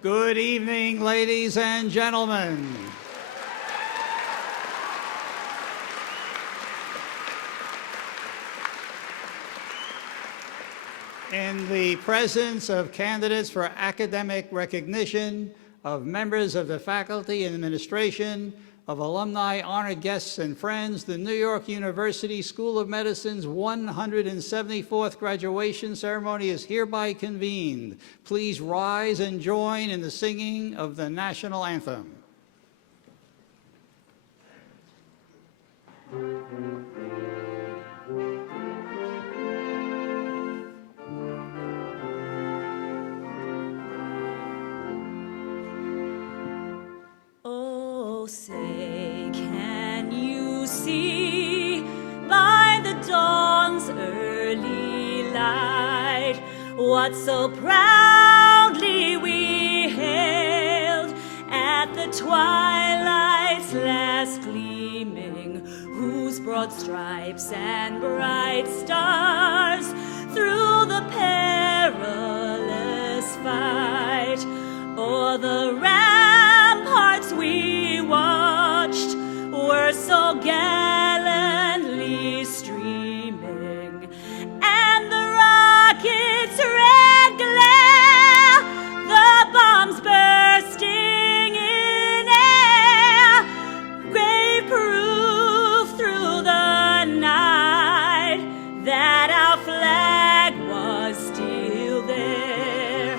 Good evening, ladies and gentlemen. In the presence of candidates for academic recognition, of members of the faculty and administration, of alumni, honored guests, and friends, the New York University School of Medicine's 174th graduation ceremony is hereby convened. Please rise and join in the singing of the national anthem. Oh, say, can you see by the dawn's early light what so proudly we hailed at the twilight's last gleaming, whose broad stripes and bright stars through the perilous fight o'er the ramparts we watched were so gallantly streaming, and the rockets' red glare, the bombs bursting in air, gave proof through the night that our flag was still there.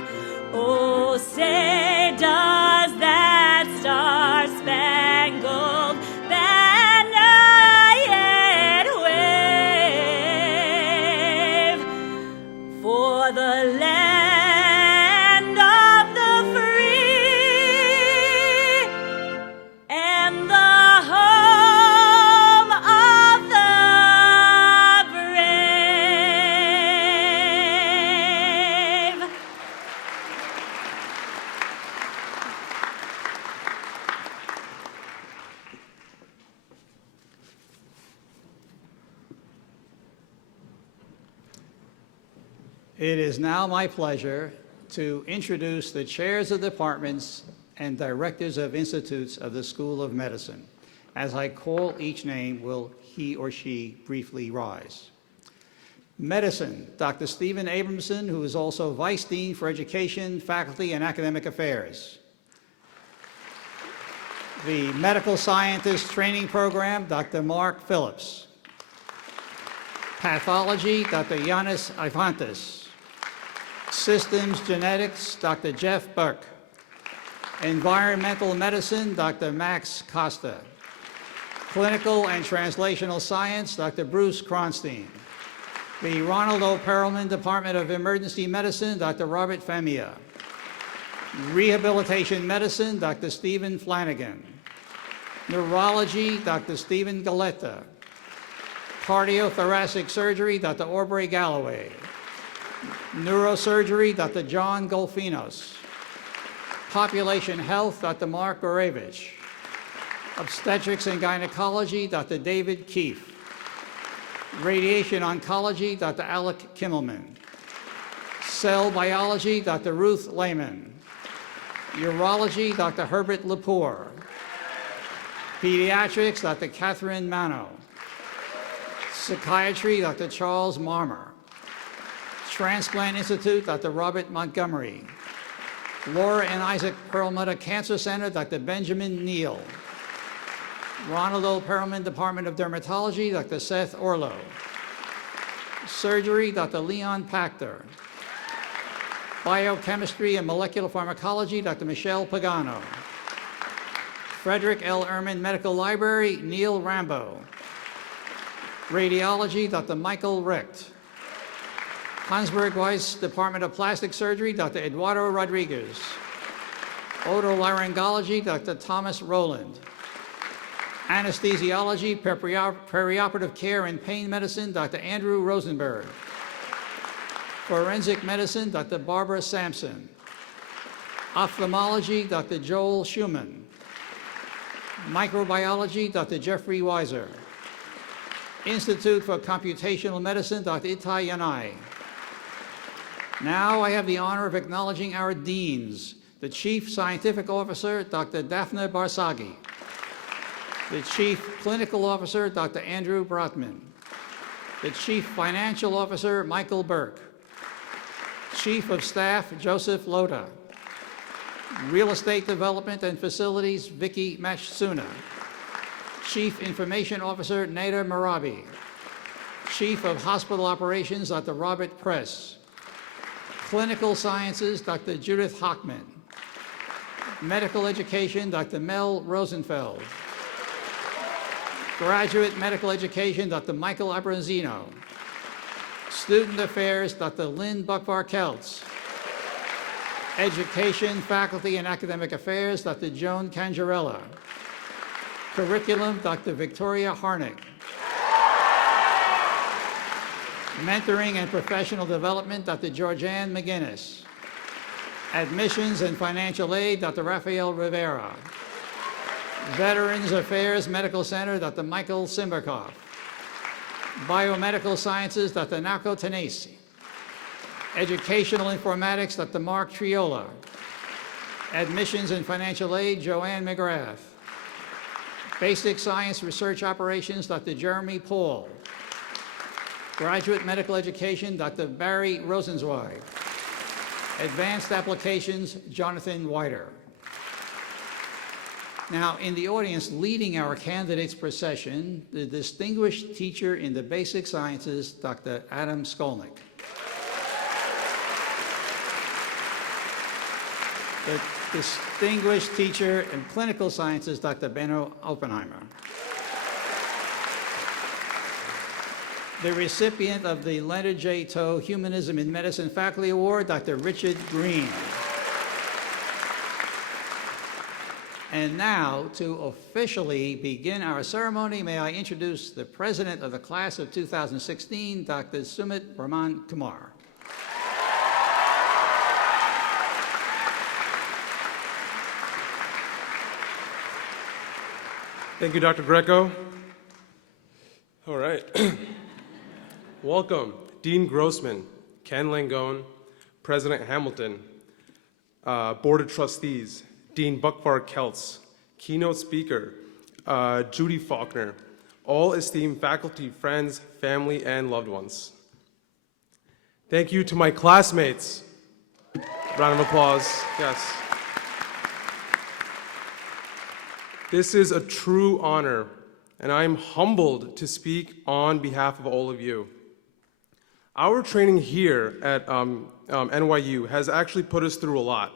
Oh, say does that star-spangled banner yet wave for the land of the free and the home of the brave? It is now my pleasure to introduce the chairs of departments and directors of institutes of the School of Medicine. As I call each name, will he or she briefly rise? Medicine, Dr. Stephen Abramson, who is also Vice Dean for Education, Faculty, and Academic Affairs. The Medical Scientist Training Program, Dr. Mark Phillips. Pathology, Dr. Yannis Ivantis. Systems Genetics, Dr. Jeff Burke. Environmental Medicine, Dr. Max Costa. Clinical and Translational Science, Dr. Bruce Kronstein. The Ronald O. Perelman Department of Emergency Medicine, Dr. Robert Famia. Rehabilitation Medicine, Dr. Stephen Flanagan. Neurology, Dr. Stephen Galetta. Cardiothoracic Surgery, Dr. Aubrey Galloway. Neurosurgery, Dr. John Golfinos. Population Health, Dr. Mark Gorevich. Obstetrics and Gynecology, Dr. David Keefe. Radiation Oncology, Dr. Alec Kimmelman. Cell Biology, Dr. Ruth Lehman. Urology, Dr. Herbert Lepore. Pediatrics, Dr. Catherine Mano. Psychiatry, Dr. Charles Marmer. Transplant Institute, Dr. Robert Montgomery. Laura and Isaac Perlmutter Cancer Center, Dr. Benjamin Neal. Ronald O. Perelman Department of Dermatology, Dr. Seth Orlow. Surgery, Dr. Leon Pachter. Biochemistry and Molecular Pharmacology, Dr. Michelle Pagano. Frederick L. Ehrman Medical Library, Neil Rambo. Radiology, Dr. Michael Recht. Hansberg Weiss Department of Plastic Surgery, Dr. Eduardo Rodriguez. Otolaryngology, Dr. Thomas Rowland. Anesthesiology, perioperative care and pain medicine, Dr. Andrew Rosenberg. Forensic medicine, Dr. Barbara Sampson. Ophthalmology, Dr. Joel Schumann. Microbiology, Dr. Jeffrey Weiser. Institute for Computational Medicine, Dr. Itai Yanai. Now I have the honor of acknowledging our deans, The Chief Scientific Officer, Dr. Daphne Barsagi. The Chief Clinical Officer, Dr. Andrew Brotman. The Chief Financial Officer, Michael Burke. Chief of Staff, Joseph Loda. Real Estate Development and Facilities, Vicky Mashsuna. Chief Information Officer, Nader Marabi. Chief of Hospital Operations, Dr. Robert Press. Clinical Sciences, Dr. Judith Hockman. Medical Education, Dr. Mel Rosenfeld. Graduate Medical Education, Dr. Michael Abronzino. Student Affairs, Dr. Lynn Buckvar-Keltz. Education, Faculty, and Academic Affairs, Dr. Joan Cangarella. Curriculum, Dr. Victoria Harnick. Mentoring and Professional Development, Dr. Georgianne McGinnis. Admissions and Financial Aid, Dr. Rafael Rivera. Veterans Affairs Medical Center, Dr. Michael Simberkoff. Biomedical Sciences, Dr. Narco Tenesi. Educational Informatics, Dr. Mark Triola. Admissions and Financial Aid, Joanne McGrath. Basic Science Research Operations, Dr. Jeremy Paul. Graduate Medical Education, Dr. Barry Rosenzweig. Advanced Applications, Jonathan Whiter. Now, in the audience leading our candidates procession, the distinguished teacher in the basic sciences, Dr. Adam Skolnick. The distinguished teacher in clinical sciences, Dr. Benno Oppenheimer. The recipient of the Leonard J. Toe Humanism in Medicine Faculty Award, Dr. Richard Green. And now, to officially begin our ceremony, may I introduce the president of the class of 2016, Dr. Sumit Raman Kumar. Thank you, Dr. Greco. All right. Welcome, Dean Grossman, Ken Langone, President Hamilton, Board of Trustees, Dean Buckvar-Keltz, keynote speaker, Judy Faulkner, all esteemed faculty, friends, family, and loved ones. Thank you to my classmates. Round of applause, yes. This is a true honor, and I am humbled to speak on behalf of all of you. Our training here at NYU has actually put us through a lot.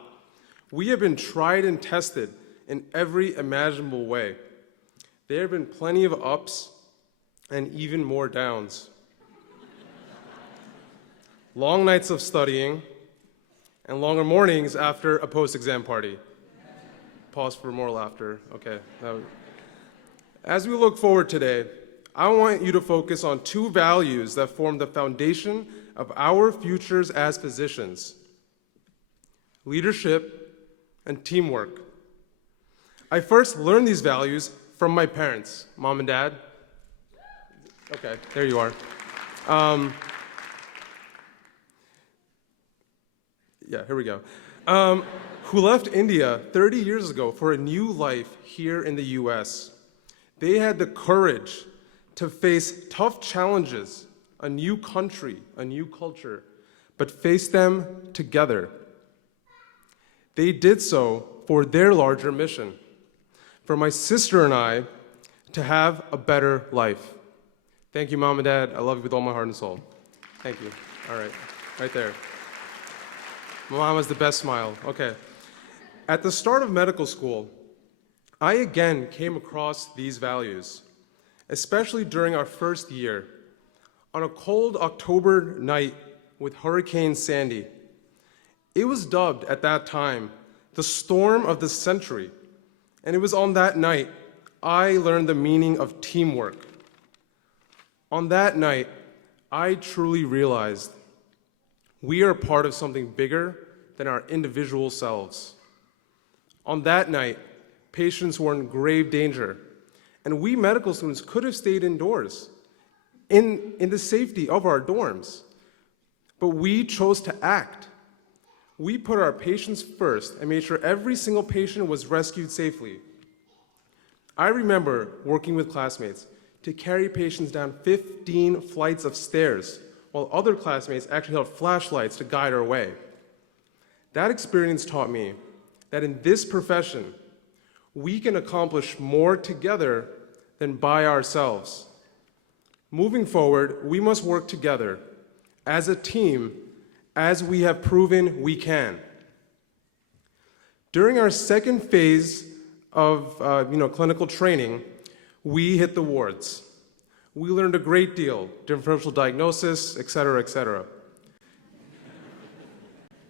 We have been tried and tested in every imaginable way. There have been plenty of ups and even more downs. Long nights of studying and longer mornings after a post-exam party. Pause for more laughter. Okay. As we look forward today, I want you to focus on two values that form the foundation of our futures as physicians: leadership and teamwork. I first learned these values from my parents, mom and dad. Okay, there you are. Yeah, here we go. Who left India 30 years ago for a new life here in the US. They had the courage to face tough challenges, a new country, a new culture, but face them together. They did so for their larger mission, for my sister and I to have a better life. Thank you, Mom and Dad. I love you with all my heart and soul. Thank you. All right, right there. My mom has the best smile. Okay. At the start of medical school, I again came across these values, especially during our first year. On a cold October night with Hurricane Sandy, it was dubbed at that time the storm of the century. And it was on that night I learned the meaning of teamwork. On that night, I truly realized we are part of something bigger than our individual selves. On that night, patients were in grave danger, and we medical students could have stayed indoors in the safety of our dorms. But we chose to act. We put our patients first and made sure every single patient was rescued safely. I remember working with classmates to carry patients down 15 flights of stairs, while other classmates actually held flashlights to guide our way. That experience taught me that in this profession, we can accomplish more together than by ourselves. Moving forward, we must work together as a team, as we have proven we can. During our second phase of clinical training, we hit the wards. We learned a great deal, differential diagnosis, et cetera, et cetera.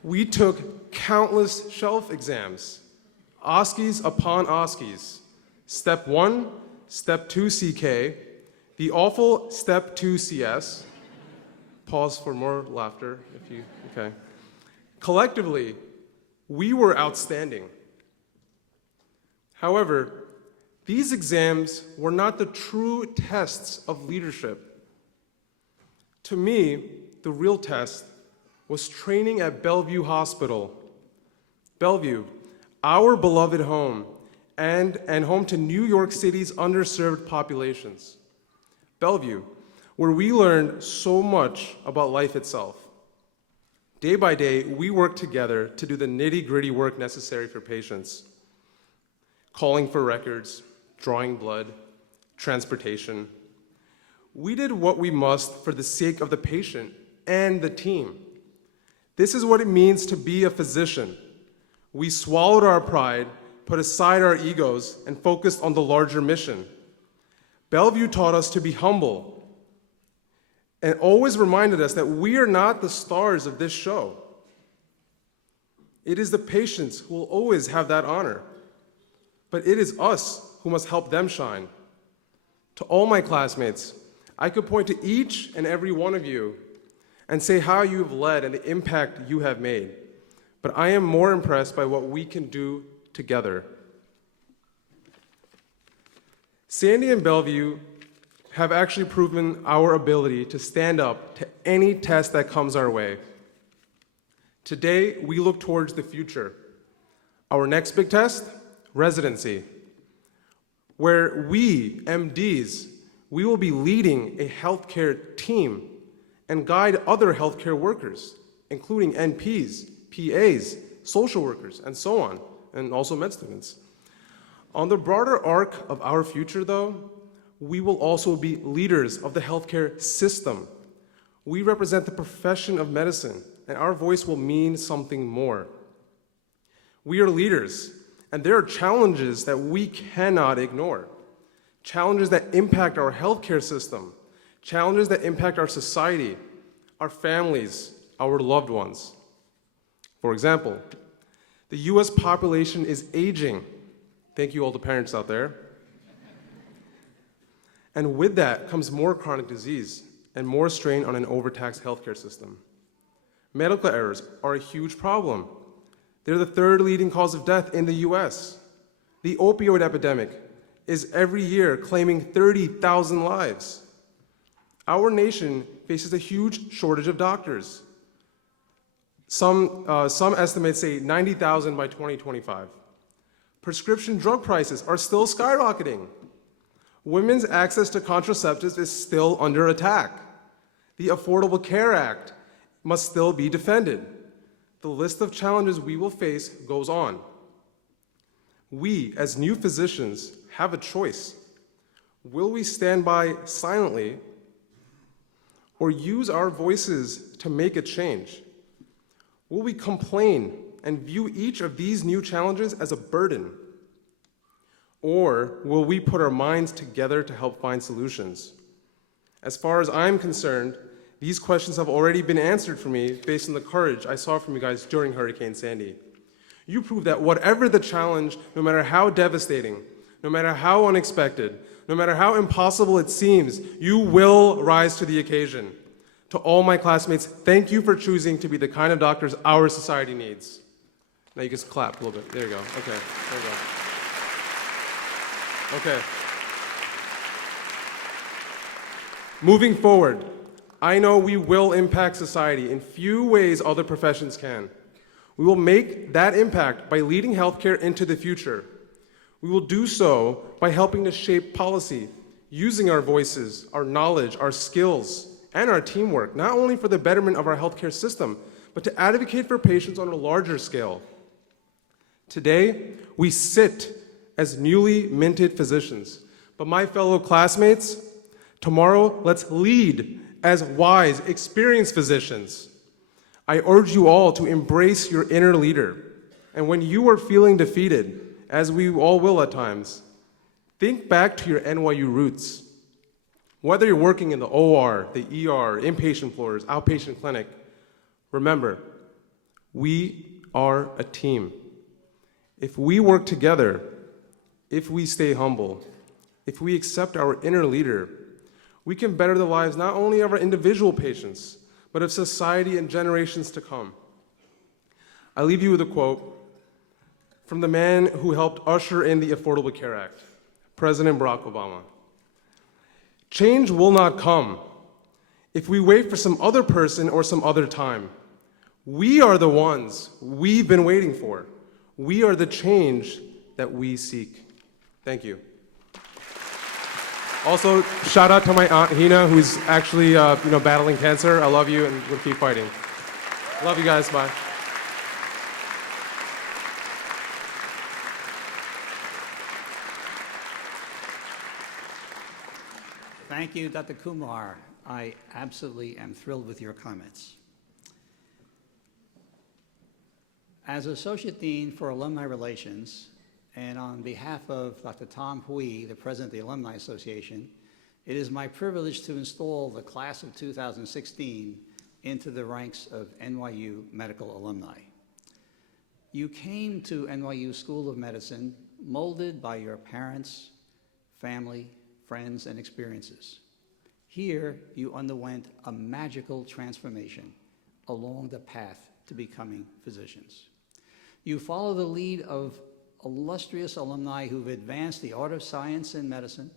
We took countless shelf exams, OSCEs upon OSCEs. Step 1, Step 2 CK, the awful Step 2 CS. Pause for more laughter if you, okay. Collectively, we were outstanding. However, these exams were not the true tests of leadership. To me, the real test was training at Bellevue Hospital. Bellevue, our beloved home, and home to New York City's underserved populations. Bellevue, where we learned so much about life itself. Day by day, we worked together to do the nitty-gritty work necessary for patients. Calling for records, drawing blood, transportation. We did what we must for the sake of the patient and the team. This is what it means to be a physician. We swallowed our pride, put aside our egos, and focused on the larger mission. Bellevue taught us to be humble and always reminded us that we are not the stars of this show. It is the patients who will always have that honor, but it is us who must help them shine. To all my classmates, I could point to each and every one of you and say how you have led and the impact you have made, but I am more impressed by what we can do together. Sandy and Bellevue have actually proven our ability to stand up to any test that comes our way. Today, we look towards the future. Our next big test, residency, where we, MDs, we will be leading a healthcare team and guide other healthcare workers, including NPs, PAs, social workers, and so on, and also med students. On the broader arc of our future, though, we will also be leaders of the healthcare system. We represent the profession of medicine, and our voice will mean something more. We are leaders, and there are challenges that we cannot ignore. Challenges that impact our healthcare system, challenges that impact our society, our families, our loved ones. For example, the US population is aging. Thank you all the parents out there. And with that comes more chronic disease and more strain on an overtaxed healthcare system. Medical errors are a huge problem. They're the third leading cause of death in the US. The opioid epidemic is every year claiming 30,000 lives. Our nation faces a huge shortage of doctors. Some estimates say 90,000 by 2025. Prescription drug prices are still skyrocketing. Women's access to contraceptives is still under attack. The Affordable Care Act must still be defended. The list of challenges we will face goes on. We, as new physicians, have a choice. Will we stand by silently or use our voices to make a change? Will we complain and view each of these new challenges as a burden? Or will we put our minds together to help find solutions? As far as I'm concerned, these questions have already been answered for me based on the courage I saw from you guys during Hurricane Sandy. You proved that whatever the challenge, no matter how devastating, no matter how unexpected, no matter how impossible it seems, you will rise to the occasion. To all my classmates, thank you for choosing to be the kind of doctors our society needs. Now you can clap a little bit. There you go. Okay, there you go. Okay. Moving forward, I know we will impact society in few ways other professions can. We will make that impact by leading healthcare into the future. We will do so by helping to shape policy, using our voices, our knowledge, our skills, and our teamwork, not only for the betterment of our healthcare system, but to advocate for patients on a larger scale. Today, we sit as newly minted physicians, but my fellow classmates, tomorrow, let's lead as wise, experienced physicians. I urge you all to embrace your inner leader. And when you are feeling defeated, as we all will at times, think back to your NYU roots. Whether you're working in the OR, the ER, inpatient floors, outpatient clinic, remember, we are a team. If we work together, if we stay humble, if we accept our inner leader, we can better the lives not only of our individual patients, but of society and generations to come. I leave you with a quote from the man who helped usher in the Affordable Care Act, President Barack Obama. Change will not come if we wait for some other person or some other time. We are the ones we've been waiting for. We are the change that we seek. Thank you. Also, shout out to my Aunt Hina, who's actually battling cancer. I love you, and we'll keep fighting. Love you guys. Bye. Thank you, Dr. Kumar. I absolutely am thrilled with your comments. As Associate Dean for Alumni Relations, and on behalf of Dr. Tom Hui, the President of the Alumni Association, it is my privilege to install the class of 2016 into the ranks of NYU medical alumni. You came to NYU School of Medicine molded by your parents, family, friends, and experiences. Here, you underwent a magical transformation along the path to becoming physicians. You follow the lead of illustrious alumni who've advanced the art of science and medicine,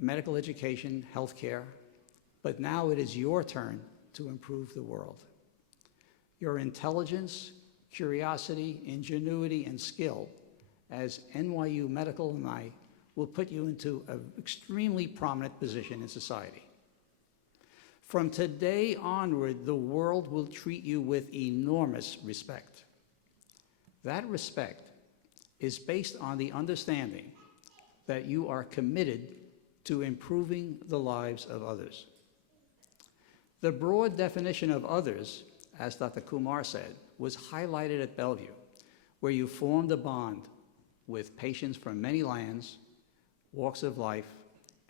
medical education, healthcare, but now it is your turn to improve the world. Your intelligence, curiosity, ingenuity, and skill as NYU medical alumni will put you into an extremely prominent position in society. From today onward, the world will treat you with enormous respect. That respect is based on the understanding that you are committed to improving the lives of others. The broad definition of others, as Dr. Kumar said, was highlighted at Bellevue, where you formed a bond with patients from many lands, walks of life,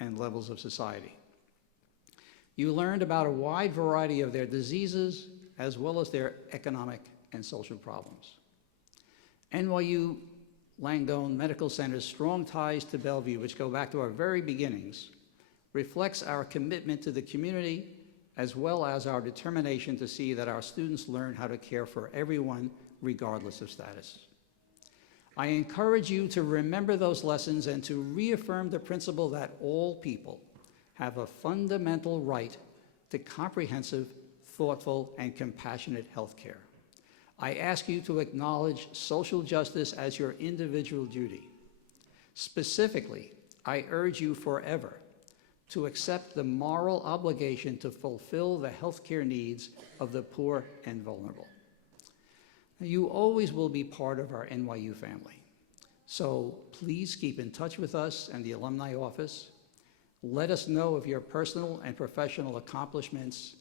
and levels of society. You learned about a wide variety of their diseases, as well as their economic and social problems. NYU Langone Medical Center's strong ties to Bellevue, which go back to our very beginnings, reflects our commitment to the community, as well as our determination to see that our students learn how to care for everyone, regardless of status. I encourage you to remember those lessons and to reaffirm the principle that all people have a fundamental right to comprehensive, thoughtful, and compassionate health care. I ask you to acknowledge social justice as your individual duty. Specifically, I urge you forever to accept the moral obligation to fulfill the healthcare needs of the poor and vulnerable. You always will be part of our NYU family. So please keep in touch with us and the alumni office. Let us know of your personal and professional accomplishments.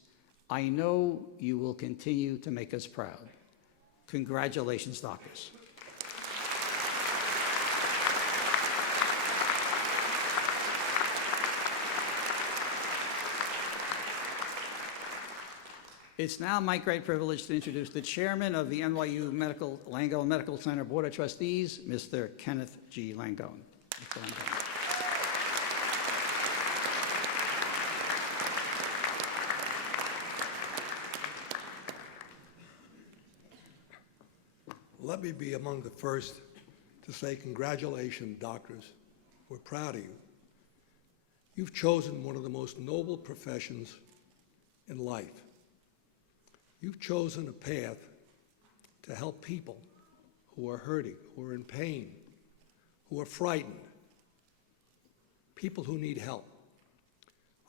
I know you will continue to make us proud. Congratulations, doctors. It's now my great privilege to introduce the chairman of the NYU Langone Medical Center Board of Trustees, Mr. Kenneth G. Langone. Mr. Langone. Let me be among the first to say congratulations, doctors. We're proud of you. You've chosen one of the most noble professions in life. You've chosen a path to help people who are hurting, who are in pain, who are frightened, people who need help.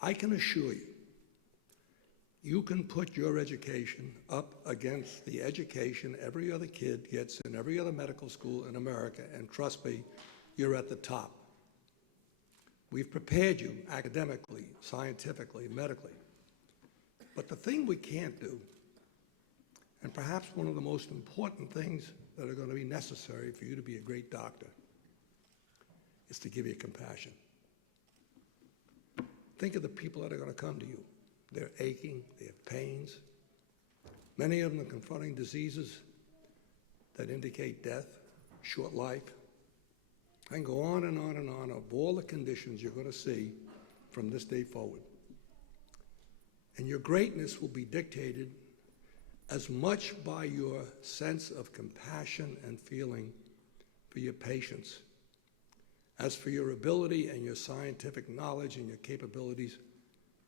I can assure you, you can put your education up against the education every other kid gets in every other medical school in America, and trust me, you're at the top. We've prepared you academically, scientifically, medically. But the thing we can't do, and perhaps one of the most important things that are going to be necessary for you to be a great doctor, is to give you compassion. Think of the people that are going to come to you. They're aching, they have pains. Many of them are confronting diseases that indicate death, short life. I can go on and on and on of all the conditions you're going to see from this day forward. And your greatness will be dictated as much by your sense of compassion and feeling for your patients as for your ability and your scientific knowledge and your capabilities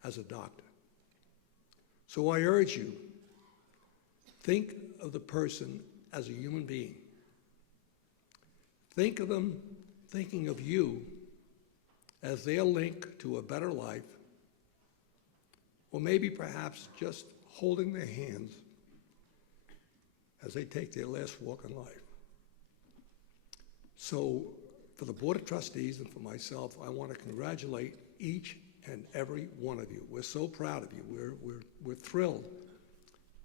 as a doctor. So I urge you, think of the person as a human being. Think of them thinking of you as their link to a better life, or maybe perhaps just holding their hands as they take their last walk in life. So for the Board of Trustees and for myself, I want to congratulate each and every one of you. We're so proud of you. We're thrilled.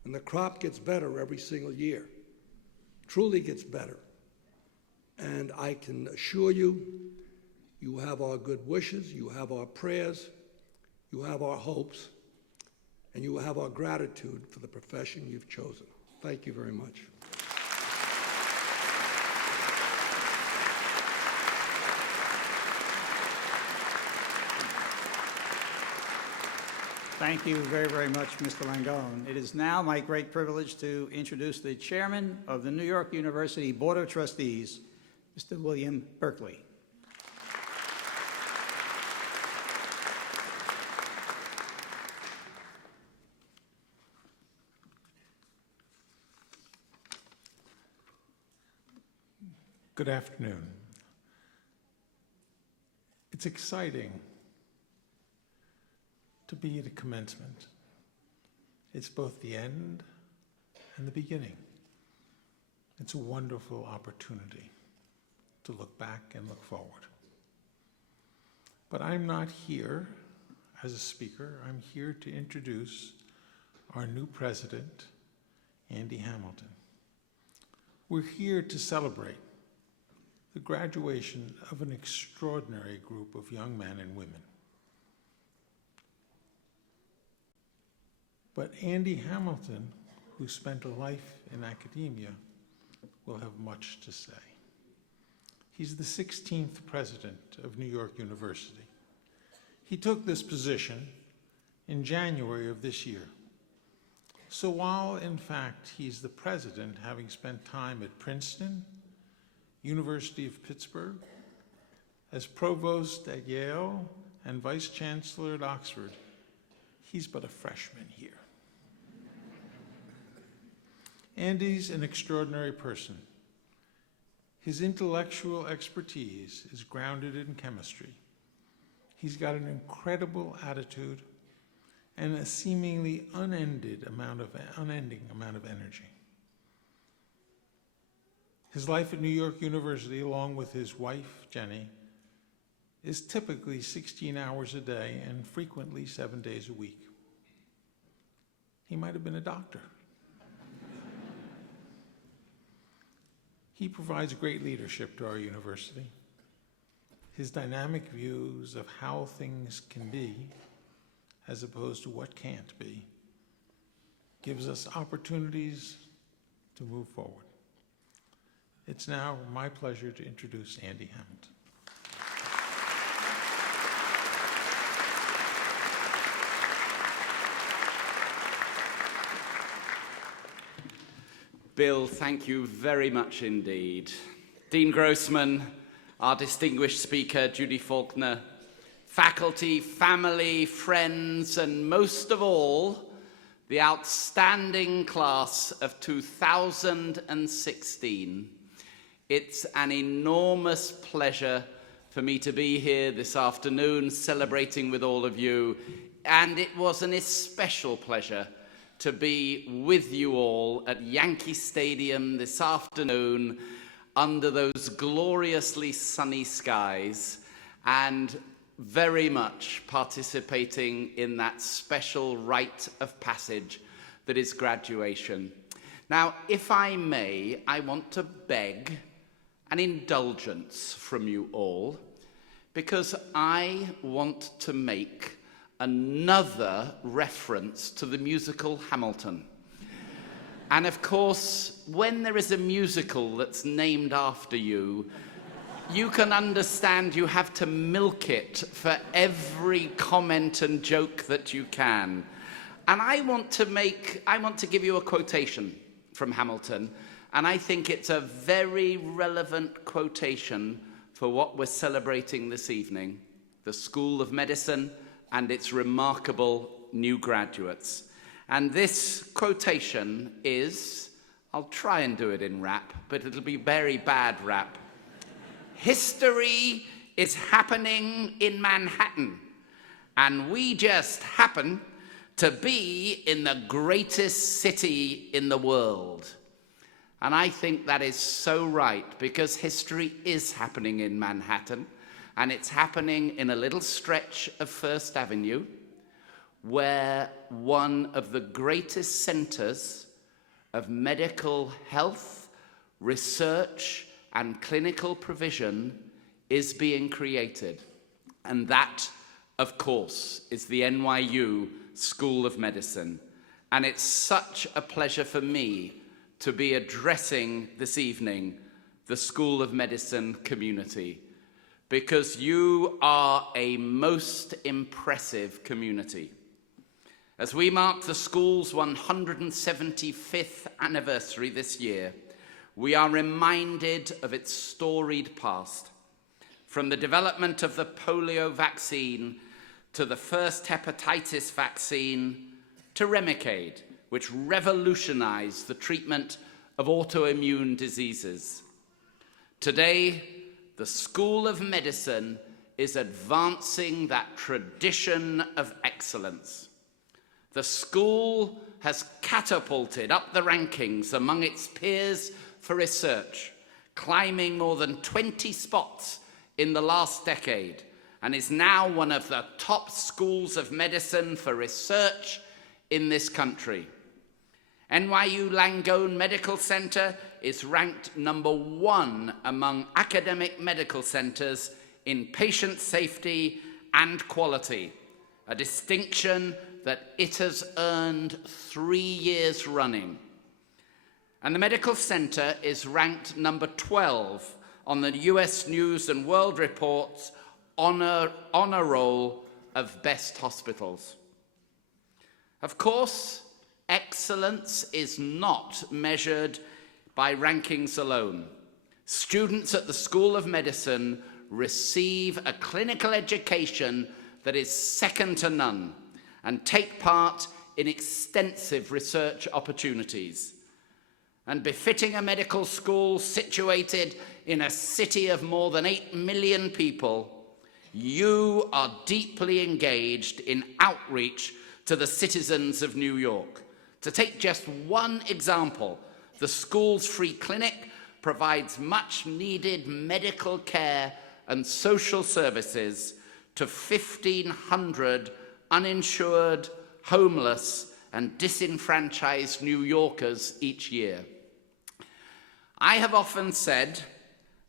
And the crop gets better every single year. Truly gets better. And I can assure you, you have our good wishes, you have our prayers, you have our hopes, and you have our gratitude for the profession you've chosen. Thank you very much. Thank you very, very much, Mr. Langone. It is now my great privilege to introduce the chairman of the New York University Board of Trustees, Mr. William Berkeley. Good afternoon. It's exciting to be at a commencement. It's both the end and the beginning. It's a wonderful opportunity to look back and look forward. But I'm not here as a speaker. I'm here to introduce our new president, Andy Hamilton. We're here to celebrate the graduation of an extraordinary group of young men and women. But Andy Hamilton, who spent a life in academia, will have much to say. He's the 16th president of New York University. He took this position in January of this year. So while, in fact, he's the president, having spent time at Princeton, University of Pittsburgh, as provost at Yale, and vice chancellor at Oxford, he's but a freshman here. Andy's an extraordinary person. His intellectual expertise is grounded in chemistry. He's got an incredible attitude and a seemingly unending amount of energy. His life at New York University, along with his wife, Jenny, is typically 16 hours a day and frequently 7 days a week. He might have been a doctor. He provides great leadership to our university. His dynamic views of how things can be, as opposed to what can't be, gives us opportunities to move forward. It's now my pleasure to introduce Andy Hamilton. Bill, thank you very much indeed. Dean Grossman, our distinguished speaker, Judy Faulkner, faculty, family, friends, and most of all, the outstanding class of 2016. It's an enormous pleasure for me to be here this afternoon celebrating with all of you, and it was an especial pleasure to be with you all at Yankee Stadium this afternoon under those gloriously sunny skies and very much participating in that special rite of passage that is graduation. Now, if I may, I want to beg an indulgence from you all, because I want to make another reference to the musical Hamilton. And of course, when there is a musical that's named after you, you can understand you have to milk it for every comment and joke that you can. And I want to give you a quotation from Hamilton, and I think it's a very relevant quotation for what we're celebrating this evening, the School of Medicine and its remarkable new graduates. And this quotation is, I'll try and do it in rap, but it'll be very bad rap. History is happening in Manhattan, and we just happen to be in the greatest city in the world. And I think that is so right, because history is happening in Manhattan, and it's happening in a little stretch of First Avenue, where one of the greatest centers of medical health, research, and clinical provision is being created. And that, of course, is the NYU School of Medicine. And it's such a pleasure for me to be addressing this evening the School of Medicine community, because you are a most impressive community. As we mark the school's 175th anniversary this year, we are reminded of its storied past, from the development of the polio vaccine to the first hepatitis vaccine to Remicade, which revolutionized the treatment of autoimmune diseases. Today, the School of Medicine is advancing that tradition of excellence. The school has catapulted up the rankings among its peers for research, climbing more than 20 spots in the last decade, and is now one of the top schools of medicine for research in this country. NYU Langone Medical Center is ranked #1 among academic medical centers in patient safety and quality, a distinction that it has earned 3 years running. And the medical center is ranked #12 on the US News and World Report's honor roll of best hospitals. Of course, excellence is not measured by rankings alone. Students at the School of Medicine receive a clinical education that is second to none and take part in extensive research opportunities. And befitting a medical school situated in a city of more than 8 million people, you are deeply engaged in outreach to the citizens of New York. To take just one example, the school's free clinic provides much needed medical care and social services to 1,500 uninsured, homeless, and disenfranchised New Yorkers each year. I have often said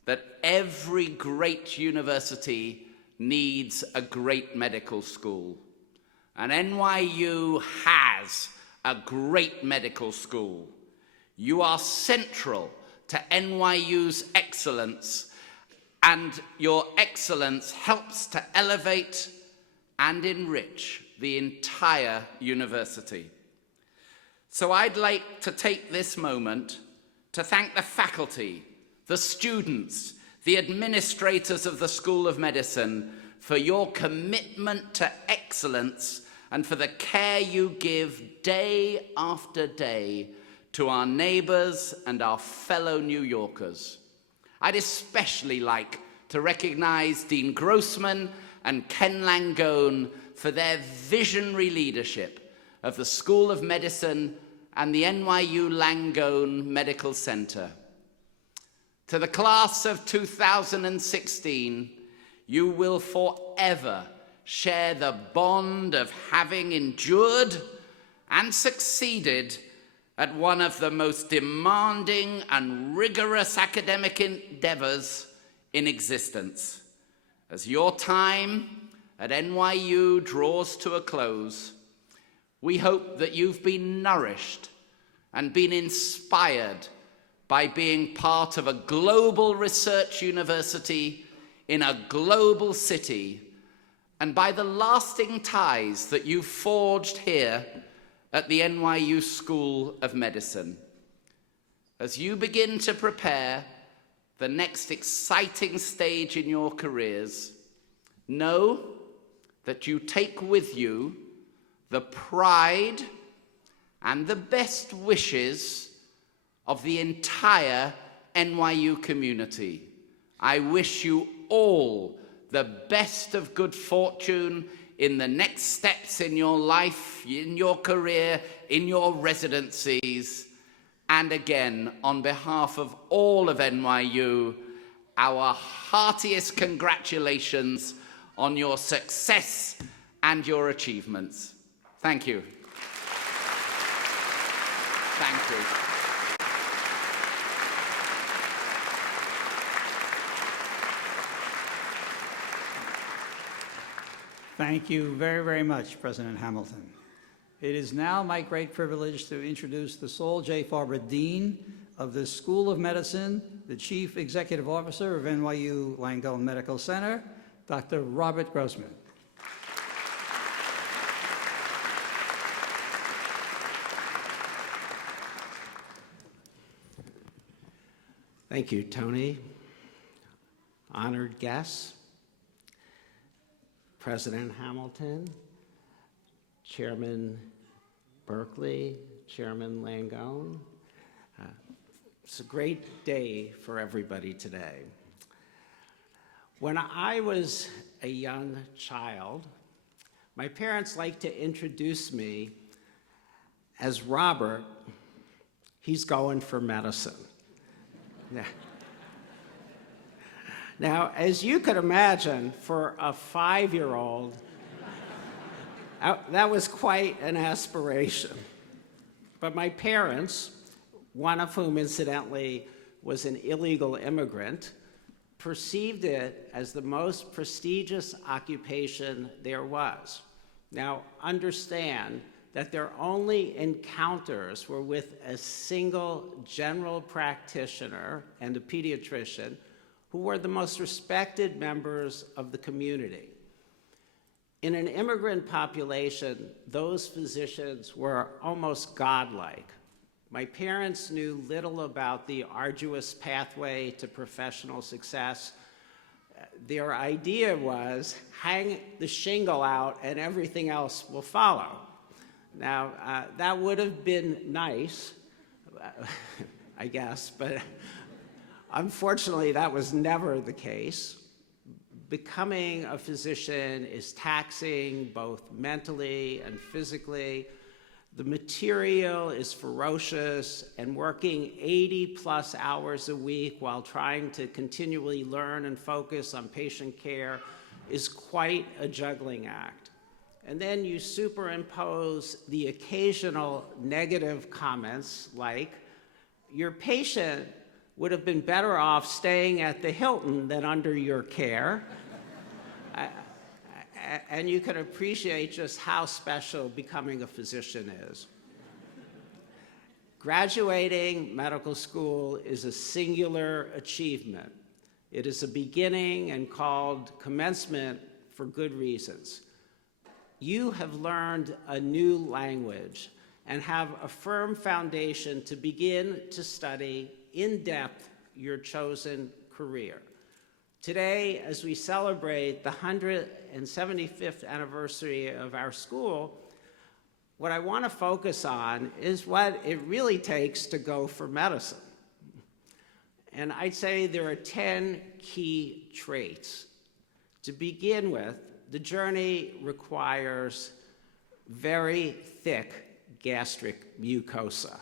that every great university needs a great medical school. And NYU has a great medical school. You are central to NYU's excellence, and your excellence helps to elevate and enrich the entire university. So I'd like to take this moment to thank the faculty, the students, the administrators of the School of Medicine for your commitment to excellence and for the care you give day after day to our neighbors and our fellow New Yorkers. I'd especially like to recognize Dean Grossman and Ken Langone for their visionary leadership of the School of Medicine and the NYU Langone Medical Center. To the class of 2016, you will forever share the bond of having endured and succeeded at one of the most demanding and rigorous academic endeavors in existence. As your time at NYU draws to a close, we hope that you've been nourished and been inspired by being part of a global research university in a global city, and by the lasting ties that you've forged here at the NYU School of Medicine. As you begin to prepare the next exciting stage in your careers, know that you take with you the pride and the best wishes of the entire NYU community. I wish you all the best of good fortune in the next steps in your life, in your career, in your residencies. And again, on behalf of all of NYU, our heartiest congratulations on your success and your achievements. Thank you. Thank you. Thank you very, very much, President Hamilton. It is now my great privilege to introduce the Saul J. Farber Dean of the School of Medicine, the Chief Executive Officer of NYU Langone Medical Center, Dr. Robert Grossman. Thank you, Tony. Honored guests, President Hamilton, Chairman Berkeley, Chairman Langone. It's a great day for everybody today. When I was a young child, my parents liked to introduce me as Robert. He's going for medicine. Now, as you could imagine, for a 5-year-old, that was quite an aspiration. But my parents, one of whom incidentally was an illegal immigrant, perceived it as the most prestigious occupation there was. Now, understand that their only encounters were with a single general practitioner and a pediatrician who were the most respected members of the community. In an immigrant population, those physicians were almost godlike. My parents knew little about the arduous pathway to professional success. Their idea was, hang the shingle out and everything else will follow. Now, that would have been nice, I guess, but unfortunately, that was never the case. Becoming a physician is taxing both mentally and physically. The material is ferocious, and working 80+ hours a week while trying to continually learn and focus on patient care is quite a juggling act. And then you superimpose the occasional negative comments like, your patient would have been better off staying at the Hilton than under your care. And you can appreciate just how special becoming a physician is. Graduating medical school is a singular achievement. It is a beginning and called commencement for good reasons. You have learned a new language and have a firm foundation to begin to study in depth your chosen career. Today, as we celebrate the 175th anniversary of our school, What I want to focus on is what it really takes to go for medicine. And I'd say there are 10 key traits. To begin with, the journey requires very thick gastric mucosa.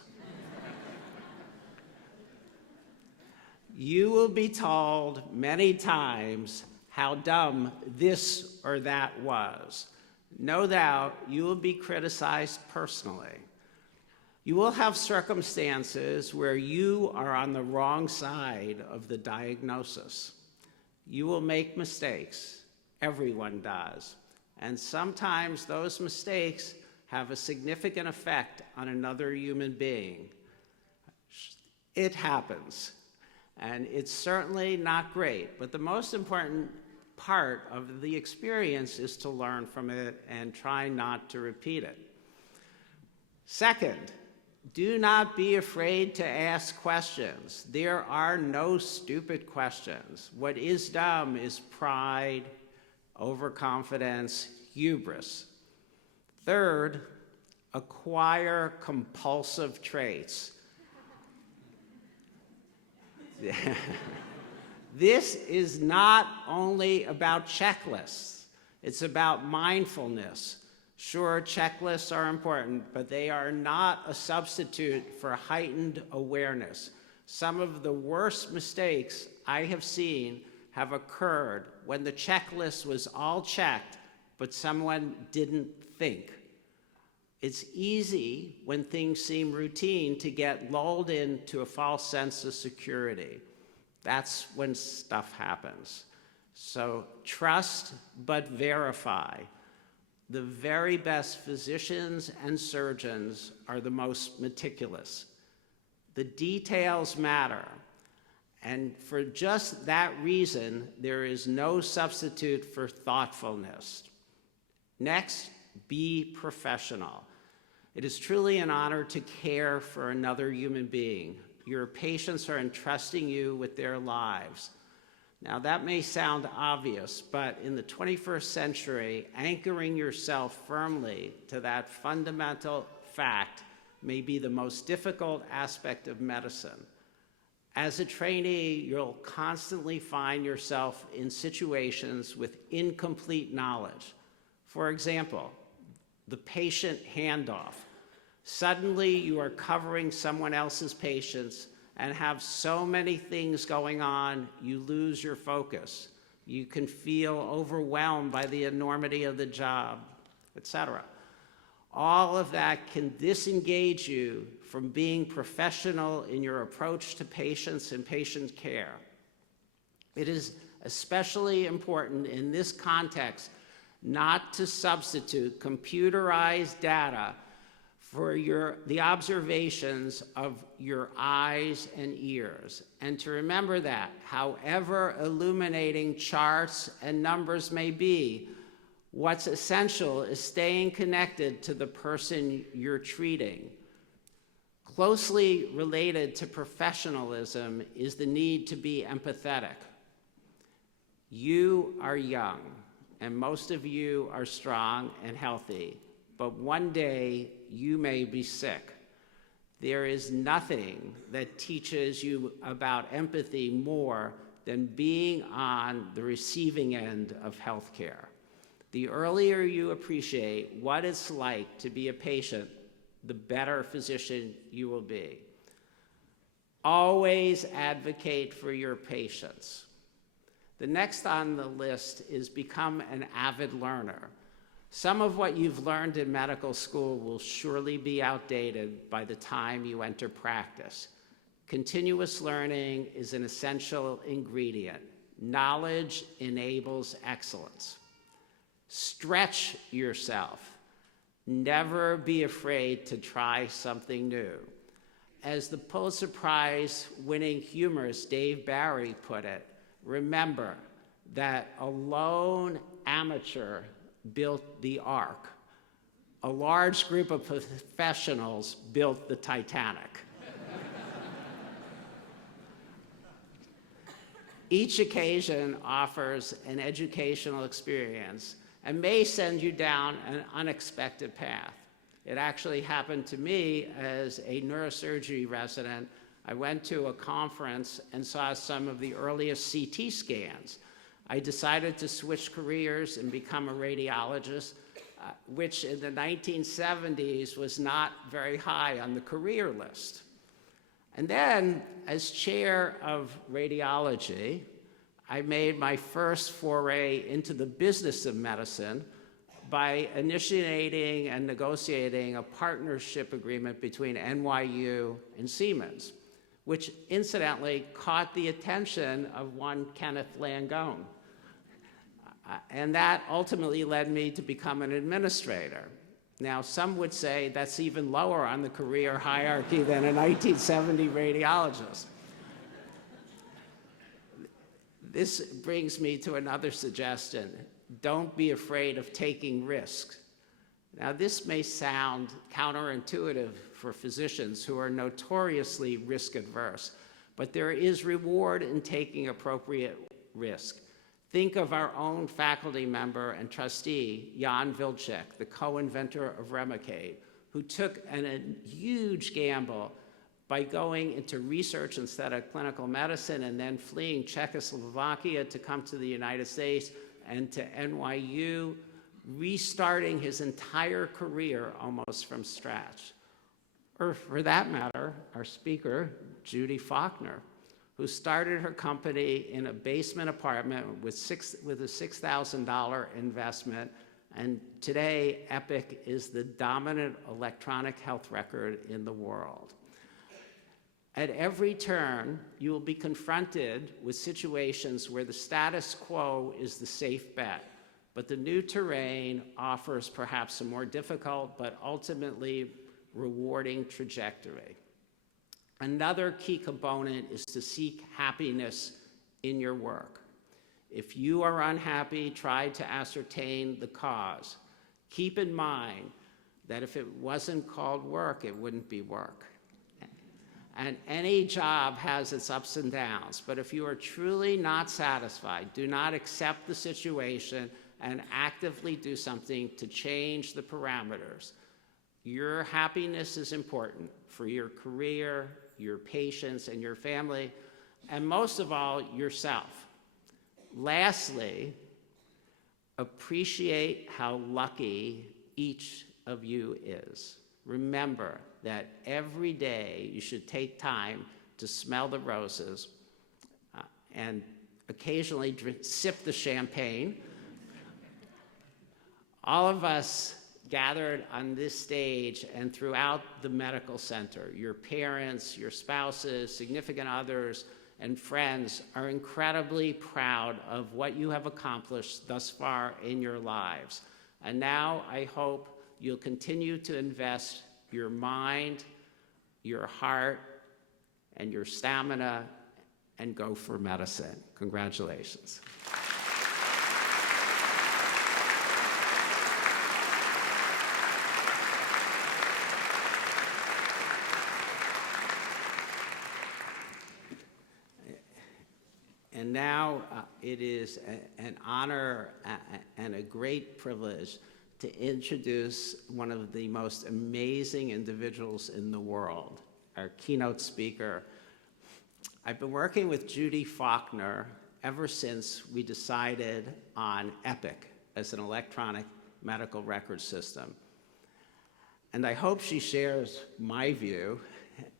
You will be told many times how dumb this or that was. No doubt you will be criticized personally. You will have circumstances where you are on the wrong side of the diagnosis. You will make mistakes. Everyone does. And sometimes those mistakes have a significant effect on another human being. It happens. And it's certainly not great, but the most important part of the experience is to learn from it and try not to repeat it. Second, do not be afraid to ask questions. There are no stupid questions. What is dumb is pride, overconfidence, hubris. Third, acquire compulsive traits. This is not only about checklists, it's about mindfulness. Sure, checklists are important, but they are not a substitute for heightened awareness. Some of the worst mistakes I have seen have occurred when the checklist was all checked, but someone didn't think. It's easy when things seem routine to get lulled into a false sense of security. That's when stuff happens. So trust but verify. The very best physicians and surgeons are the most meticulous. The details matter. And for just that reason, there is no substitute for thoughtfulness. Next, be professional. It is truly an honor to care for another human being. Your patients are entrusting you with their lives. Now, that may sound obvious, but in the 21st century, anchoring yourself firmly to that fundamental fact may be the most difficult aspect of medicine. As a trainee, you'll constantly find yourself in situations with incomplete knowledge. For example, the patient handoff. Suddenly, you are covering someone else's patients and have so many things going on, you lose your focus. You can feel overwhelmed by the enormity of the job, etc. All of that can disengage you from being professional in your approach to patients and patient care. It is especially important in this context not to substitute computerized data for the observations of your eyes and ears, and to remember that, however illuminating charts and numbers may be, what's essential is staying connected to the person you're treating. Closely related to professionalism is the need to be empathetic. You are young, and most of you are strong and healthy, but one day you may be sick. There is nothing that teaches you about empathy more than being on the receiving end of healthcare. The earlier you appreciate what it's like to be a patient, the better physician you will be. Always advocate for your patients. The next on the list is become an avid learner. Some of what you've learned in medical school will surely be outdated by the time you enter practice. Continuous learning is an essential ingredient. Knowledge enables excellence. Stretch yourself. Never be afraid to try something new. As the Pulitzer Prize-winning humorist Dave Barry put it, remember that a lone amateur built the Ark. A large group of professionals built the Titanic. Each occasion offers an educational experience and may send you down an unexpected path. It actually happened to me as a neurosurgery resident. I went to a conference and saw some of the earliest CT scans. I decided to switch careers and become a radiologist, which in the 1970s was not very high on the career list. And then, as chair of radiology, I made my first foray into the business of medicine by initiating and negotiating a partnership agreement between NYU and Siemens, which incidentally caught the attention of one Kenneth Langone. And that ultimately led me to become an administrator. Now, some would say that's even lower on the career hierarchy than a 1970 radiologist. This brings me to another suggestion. Don't be afraid of taking risks. Now, this may sound counterintuitive for physicians who are notoriously risk adverse, but there is reward in taking appropriate risk. Think of our own faculty member and trustee, Jan Vilcek, the co-inventor of Remicade, who took a huge gamble by going into research instead of clinical medicine and then fleeing Czechoslovakia to come to the United States and to NYU, restarting his entire career almost from scratch. Or for that matter, our speaker, Judy Faulkner, who started her company in a basement apartment with a $6,000 investment, and today Epic is the dominant electronic health record in the world. At every turn, you will be confronted with situations where the status quo is the safe bet, but the new terrain offers perhaps a more difficult but ultimately rewarding trajectory. Another key component is to seek happiness in your work. If you are unhappy, try to ascertain the cause. Keep in mind that if it wasn't called work, it wouldn't be work. And any job has its ups and downs, but if you are truly not satisfied, do not accept the situation and actively do something to change the parameters. Your happiness is important for your career, your patients, and your family, and most of all, yourself. Lastly, appreciate how lucky each of you is. Remember that every day you should take time to smell the roses and occasionally sip the champagne. All of us gathered on this stage and throughout the medical center, your parents, your spouses, significant others, and friends are incredibly proud of what you have accomplished thus far in your lives. And now I hope you'll continue to invest your mind, your heart, and your stamina and go for medicine. Congratulations. And now it is an honor and a great privilege to introduce one of the most amazing individuals in the world, our keynote speaker. I've been working with Judy Faulkner ever since we decided on Epic as an electronic medical record system. And I hope she shares my view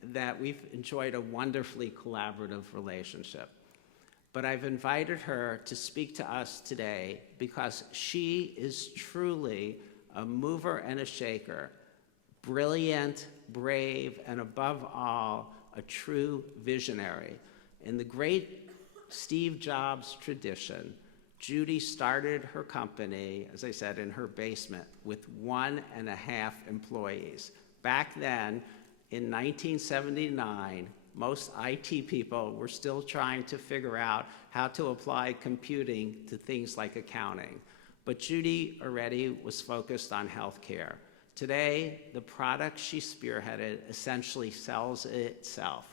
that we've enjoyed a wonderfully collaborative relationship. But I've invited her to speak to us today because she is truly a mover and a shaker, brilliant, brave, and above all, a true visionary. In the great Steve Jobs tradition, Judy started her company, as I said, in her basement with 1.5 employees. Back then, in 1979, most IT people were still trying to figure out how to apply computing to things like accounting. But Judy already was focused on healthcare. Today, the product she spearheaded essentially sells itself.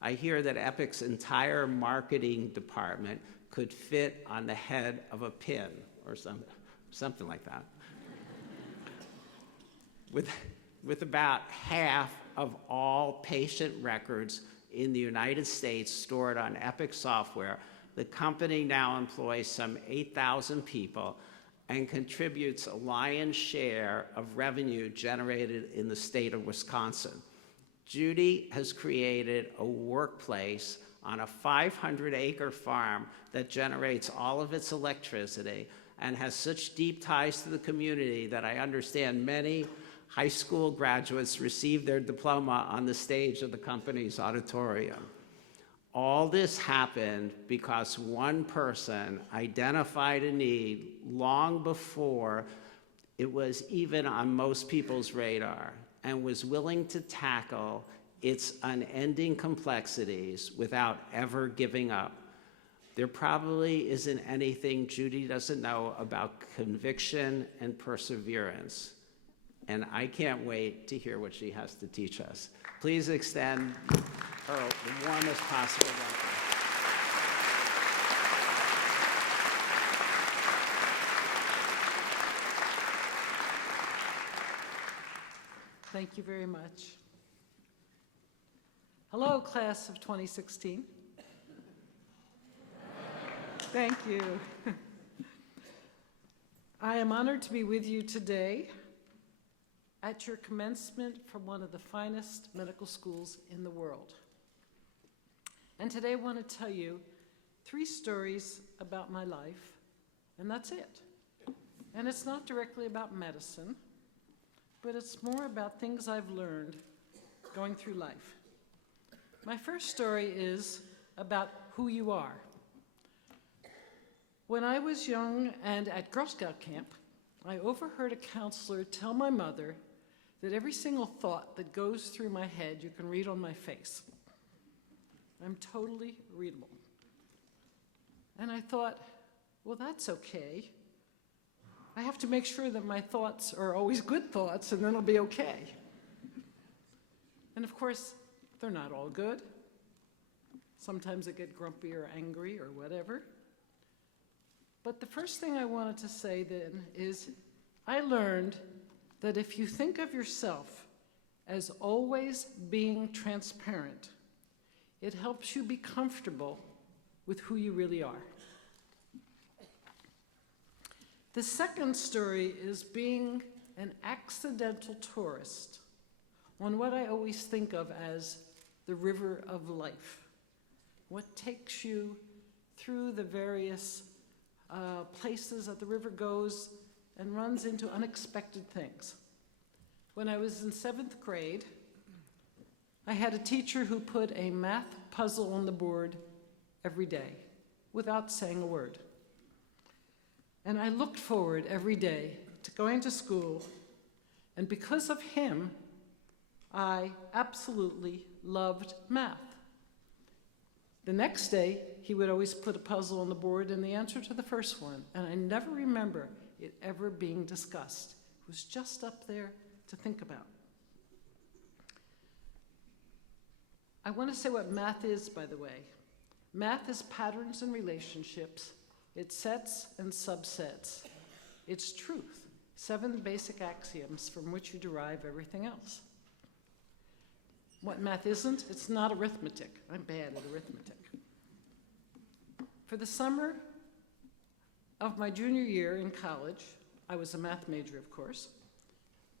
I hear that Epic's entire marketing department could fit on the head of a pin or something like that. with about half of all patient records in the United States stored on Epic software. The company now employs some 8,000 people and contributes a lion's share of revenue generated in the state of Wisconsin. Judy has created a workplace on a 500-acre farm that generates all of its electricity and has such deep ties to the community that I understand many high school graduates receive their diploma on the stage of the company's auditorium. All this happened because one person identified a need long before it was even on most people's radar and was willing to tackle its unending complexities without ever giving up. There probably isn't anything Judy doesn't know about conviction and perseverance, and I can't wait to hear what she has to teach us. Please extend her the warmest possible welcome. Thank you very much. Hello, class of 2016. Thank you. I am honored to be with you today at your commencement from one of the finest medical schools in the world. And today I want to tell you 3 stories about my life, and that's it. And it's not directly about medicine, but it's more about things I've learned going through life. My first story is about who you are. When I was young and at Girl Scout camp, I overheard a counselor tell my mother that every single thought that goes through my head you can read on my face. I'm totally readable. And I thought, well, that's okay. I have to make sure that my thoughts are always good thoughts, and then I'll be okay. And of course, they're not all good. Sometimes I get grumpy or angry or whatever. But the first thing I wanted to say then is I learned that if you think of yourself as always being transparent, it helps you be comfortable with who you really are. The second story is being an accidental tourist on what I always think of as the river of life, what takes you through the various places that the river goes and runs into unexpected things. When I was in 7th grade, I had a teacher who put a math puzzle on the board every day without saying a word. And I looked forward every day to going to school, and because of him, I absolutely loved math. The next day, he would always put a puzzle on the board and the answer to the first one, and I never remember it ever being discussed. It was just up there to think about. I want to say what math is, by the way. Math is patterns and relationships. It's sets and subsets. It's truth, 7 basic axioms from which you derive everything else. What math isn't, it's not arithmetic. I'm bad at arithmetic. For the summer of my junior year in college, I was a math major, of course.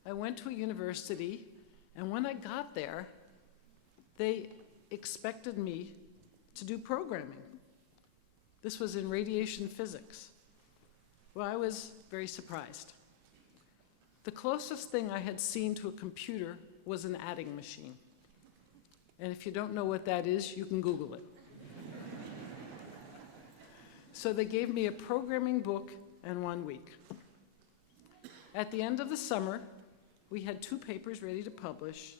I went to a university, and when I got there, they expected me to do programming. This was in radiation physics. Well, I was very surprised. The closest thing I had seen to a computer was an adding machine. And if you don't know what that is, you can Google it. So they gave me a programming book and 1 week. At the end of the summer, we had 2 papers ready to publish,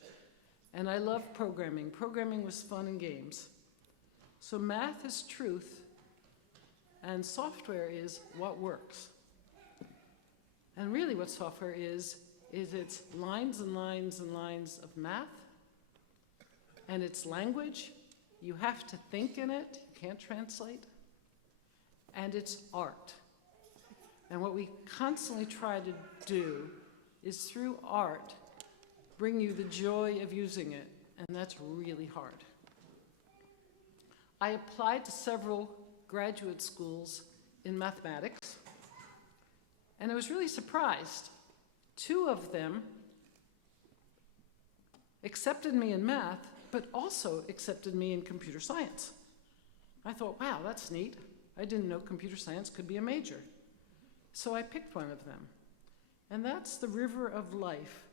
and I loved programming. Programming was fun and games. So math is truth, and software is what works. And really what software is it's lines and lines and lines of math, and it's language. You have to think in it, you can't translate. And it's art. And what we constantly try to do is through art, bring you the joy of using it, and that's really hard. I applied to several graduate schools in mathematics, and I was really surprised. 2 of them accepted me in math, but also accepted me in computer science. I thought, wow, that's neat. I didn't know computer science could be a major. So I picked one of them. And that's the river of life,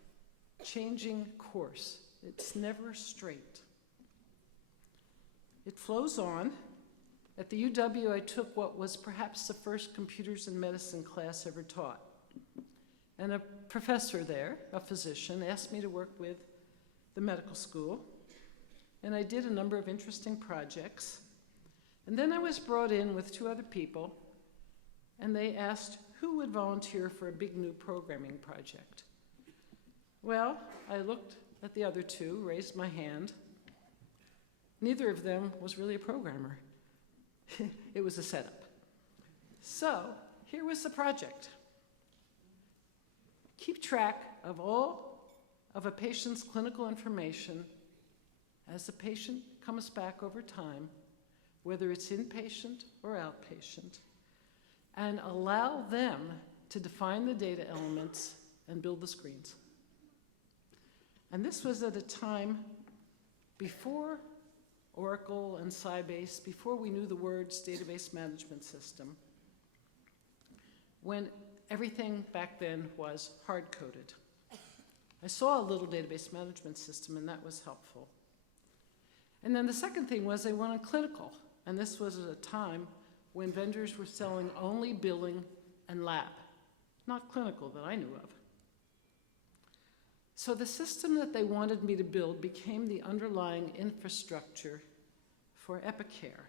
changing course. It's never straight. It flows on. At the UW, I took what was perhaps the first computers in medicine class ever taught. And a professor there, a physician, asked me to work with the medical school. And I did a number of interesting projects. And then I was brought in with 2 other people, and they asked who would volunteer for a big new programming project. Well, I looked at the other 2, raised my hand. Neither of them was really a programmer. It was a setup. So here was the project. Keep track of all of a patient's clinical information as the patient comes back over time, whether it's inpatient or outpatient, and allow them to define the data elements and build the screens. And this was at a time before Oracle and Sybase, before we knew the words database management system, when everything back then was hard-coded. I saw a little database management system, and that was helpful. And then the second thing was they wanted clinical, and this was at a time when vendors were selling only billing and lab, not clinical that I knew of. So the system that they wanted me to build became the underlying infrastructure for Epicare.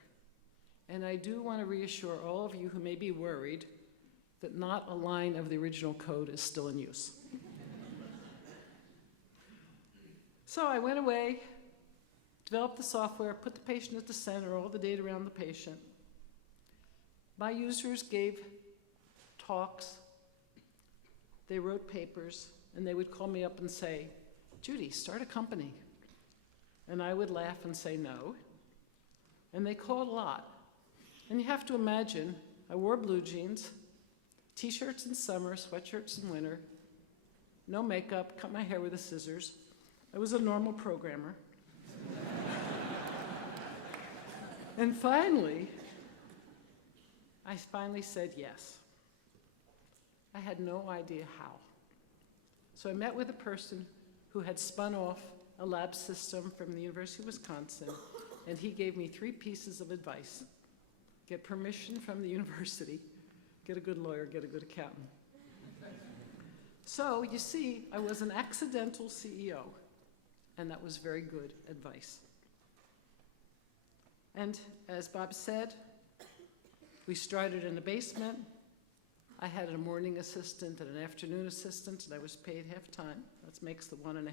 And I do want to reassure all of you who may be worried that not a line of the original code is still in use. So I went away, developed the software, put the patient at the center, all the data around the patient. My users gave talks, they wrote papers, and they would call me up and say, Judy, start a company. And I would laugh and say no. And they called a lot. And you have to imagine, I wore blue jeans, t-shirts in summer, sweatshirts in winter, no makeup, cut my hair with the scissors. I was a normal programmer. And finally, I said yes. I had no idea how. So I met with a person who had spun off a lab system from the University of Wisconsin, and he gave me 3 pieces of advice. Get permission from the university, get a good lawyer, get a good accountant. So you see, I was an accidental CEO, and that was very good advice. And as Bob said, we started in the basement. I had a morning assistant and an afternoon assistant, and I was paid half-time. That makes the 1.5.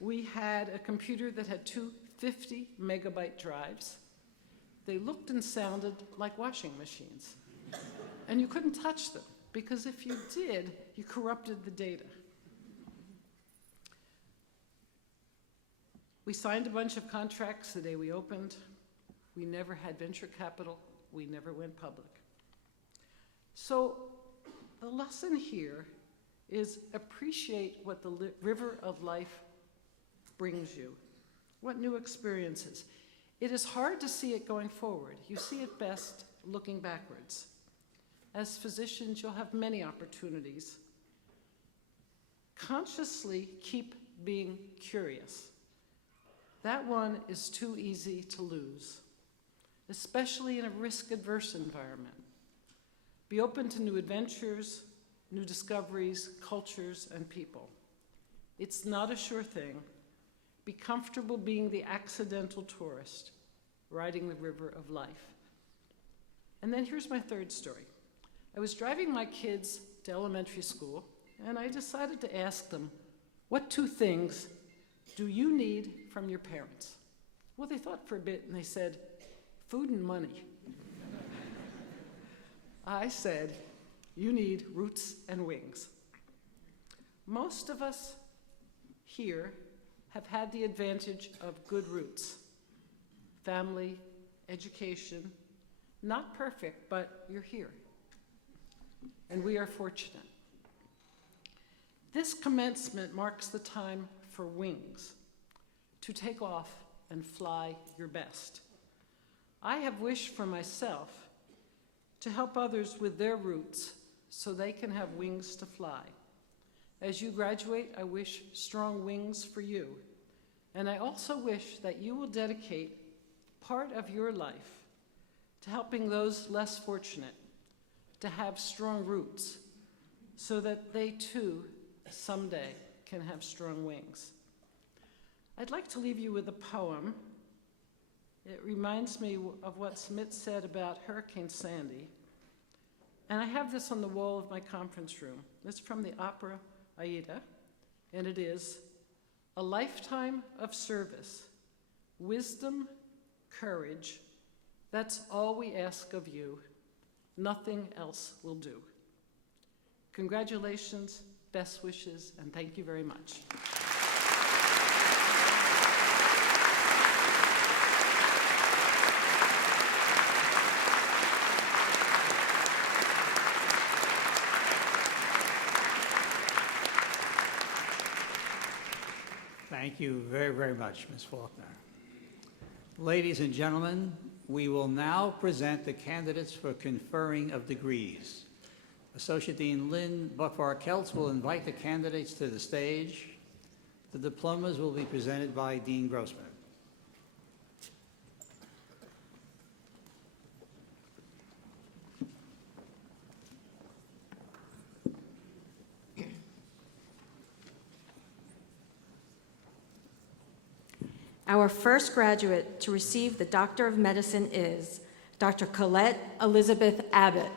We had a computer that had 2 50-megabyte drives. They looked and sounded like washing machines. And you couldn't touch them, because if you did, you corrupted the data. We signed a bunch of contracts the day we opened. We never had venture capital. We never went public. So the lesson here is appreciate what the river of life brings you, what new experiences. It is hard to see it going forward. You see it best looking backwards. As physicians, you'll have many opportunities. Consciously keep being curious. That one is too easy to lose, especially in a risk-averse environment. Be open to new adventures, new discoveries, cultures, and people. It's not a sure thing. Be comfortable being the accidental tourist, riding the river of life. And then here's my third story. I was driving my kids to elementary school, and I decided to ask them, what 2 things do you need from your parents? Well, they thought for a bit, and they said, food and money. I said, you need roots and wings. Most of us here have had the advantage of good roots, family, education, not perfect, but you're here. And we are fortunate. This commencement marks the time for wings, to take off and fly your best. I have wished for myself to help others with their roots so they can have wings to fly. As you graduate, I wish strong wings for you. And I also wish that you will dedicate part of your life to helping those less fortunate to have strong roots so that they too someday can have strong wings. I'd like to leave you with a poem. It reminds me of what Smith said about Hurricane Sandy. And I have this on the wall of my conference room. It's from the opera Aida, and it is, "A lifetime of service, wisdom, courage, that's all we ask of you. Nothing else will do." Congratulations, best wishes, and thank you very much. Thank you very, very much, Ms. Faulkner. Ladies and gentlemen, we will now present the candidates for conferring of degrees. Associate Dean Lynn Buckvar-Keltz will invite the candidates to the stage. The diplomas will be presented by Dean Grossman. Our first graduate to receive the Doctor of Medicine is Dr. Colette Elizabeth Abbott.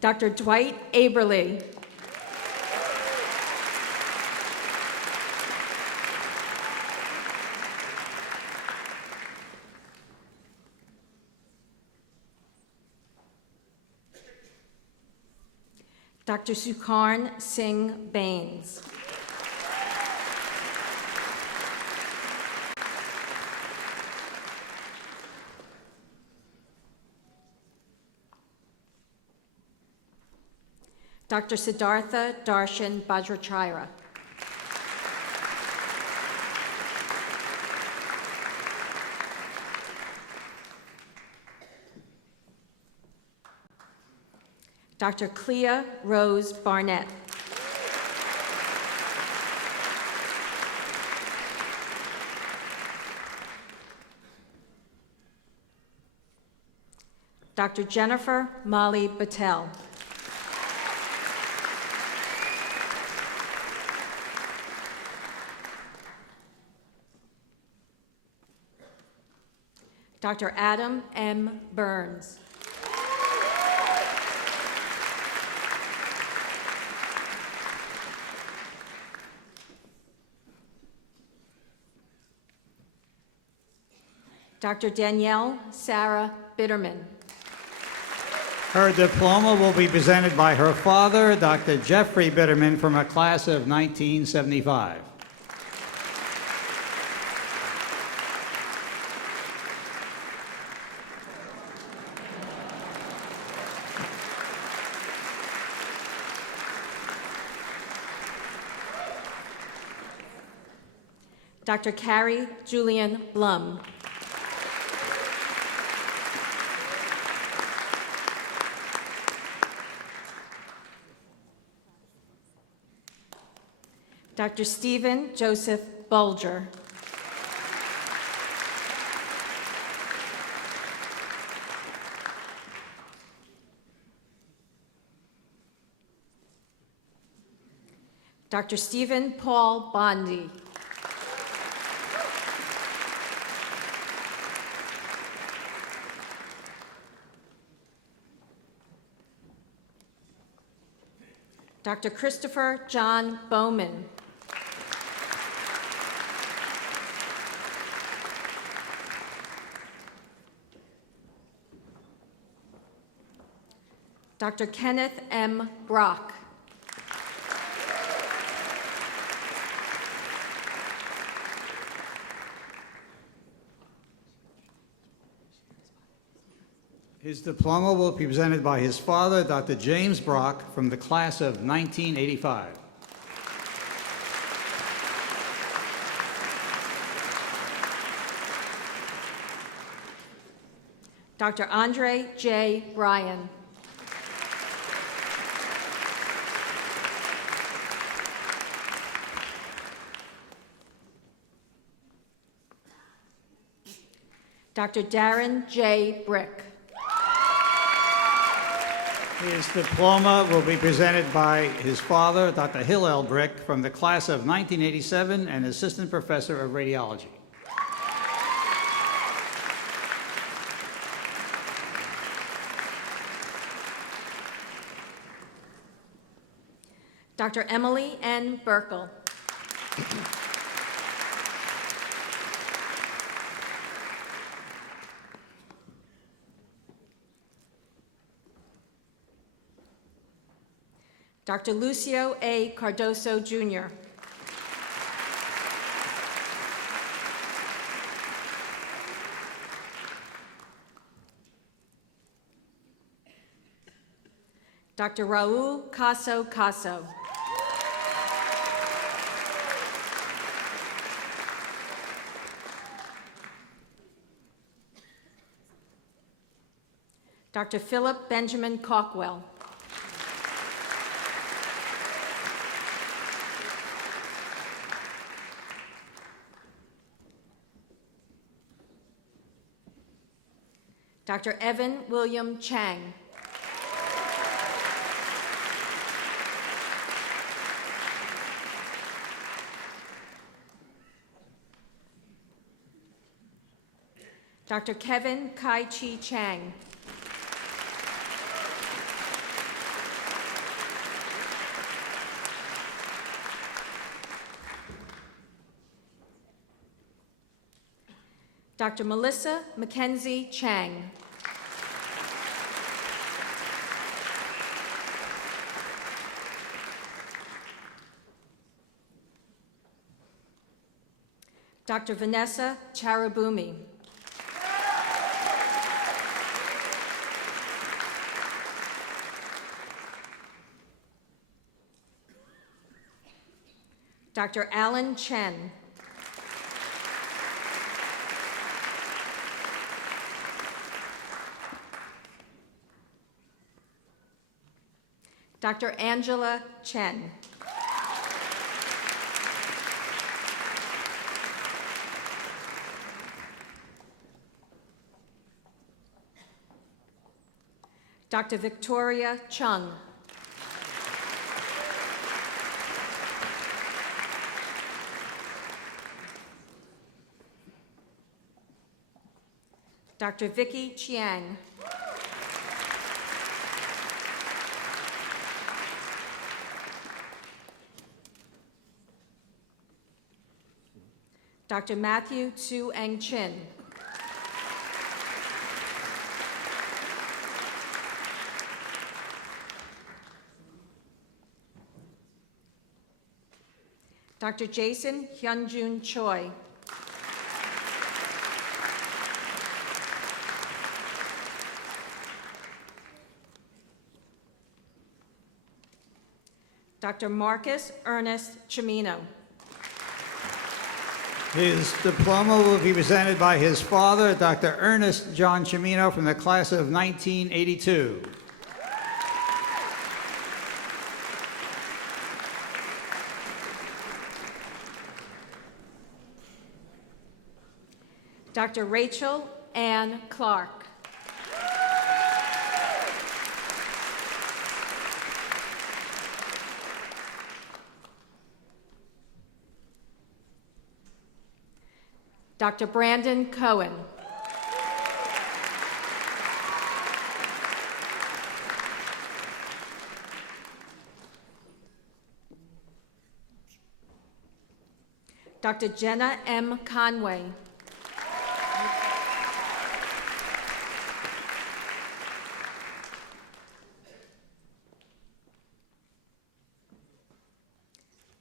Dr. Dwight Aberly. Dr. Sukarn Singh Bains. Dr. Siddhartha Darshan Bajrachira. Dr. Clea Rose Barnett. Dr. Jennifer Molly Battelle. Dr. Adam M. Burns. Dr. Danielle Sarah Bitterman. Her diploma will be presented by her father, Dr. Jeffrey Bitterman, from a class of 1975. Dr. Carrie Julian Blum. Dr. Stephen Joseph Bulger. Dr. Stephen Paul Bondi. Dr. Christopher John Bowman. Dr. Kenneth M. Brock. His diploma will be presented by his father, Dr. James Brock, from the class of 1985. Dr. Andre J. Bryan. Dr. Darren J. Brick. His diploma will be presented by his father, Dr. Hillel Brick, from the class of 1987 and assistant professor of radiology. Dr. Emily N. Burkle. Dr. Lucio A. Cardoso, Jr. Dr. Raul Caso Caso. Dr. Philip Benjamin Cockwell. Dr. Evan William Chang. Dr. Kevin Kai Chi Chang. Dr. Melissa Mackenzie Chang. Dr. Vanessa Charabumi. Dr. Alan Chen. Dr. Angela Chen. Dr. Victoria Chung. Dr. Vicky Chiang. Dr. Matthew Tsu Eng Chin. Dr. Jason Hyunjun Choi. Dr. Marcus Ernest Chimino. His diploma will be presented by his father, Dr. Ernest John Chimino, from the class of 1982. Dr. Rachel Ann Clark. Dr. Brandon Cohen. Dr. Jenna M. Conway.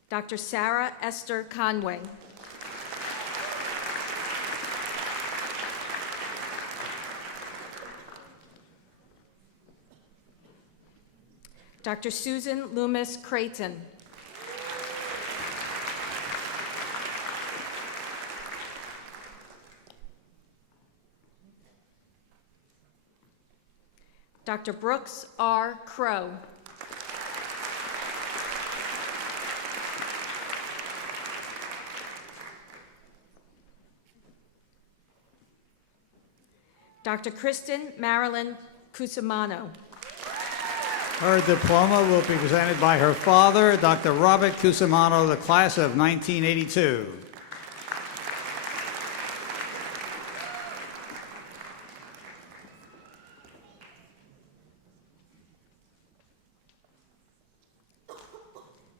Dr. Sarah Esther Conway. Dr. Susan Loomis Creighton. Dr. Brooks R. Crow. Dr. Kristen Marilyn Cusimano. Her diploma will be presented by her father, Dr. Robert Cusimano, the class of 1982.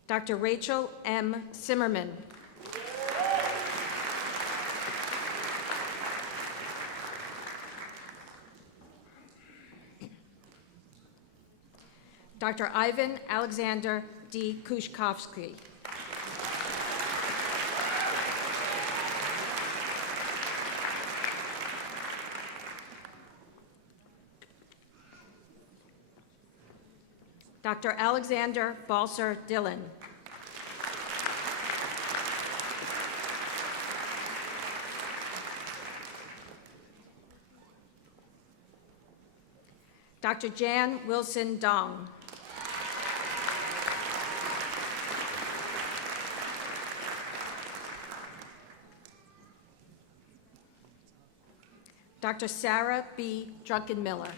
Dr. Rachel M. Zimmerman. Dr. Ivan Alexander D. Kushkovsky. Dr. Alexander Balser Dillon. Dr. Jan Wilson Dong. Dr. Sarah B. Druckenmiller.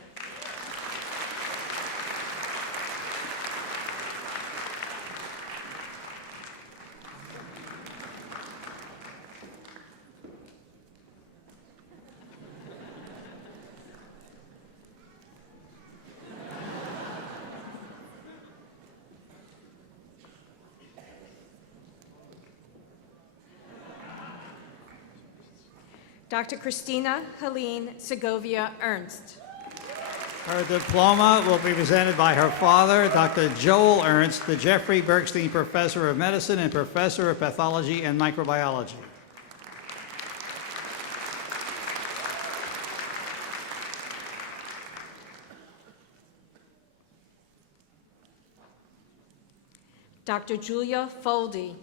Dr. Christina Helene Segovia Ernst. Her diploma will be presented by her father, Dr. Joel Ernst, the Jeffrey Bergstein Professor of Medicine and Professor of Pathology and Microbiology. Dr. Julia Foldy.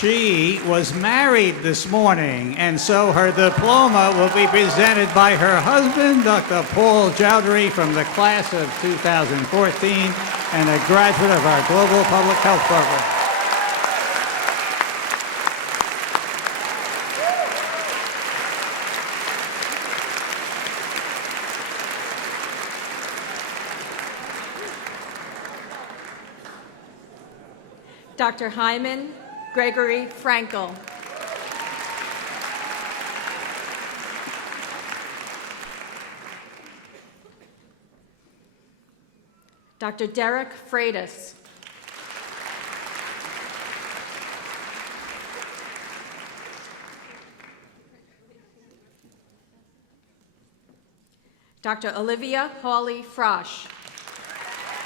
She was married this morning, and so her diploma will be presented by her husband, Dr. Paul Chowdhury, from the class of 2014 and a graduate of our Global Public Health Program. Dr. Hyman Gregory Frankel. Dr. Derek Freitas. Dr. Olivia Hawley Frosch.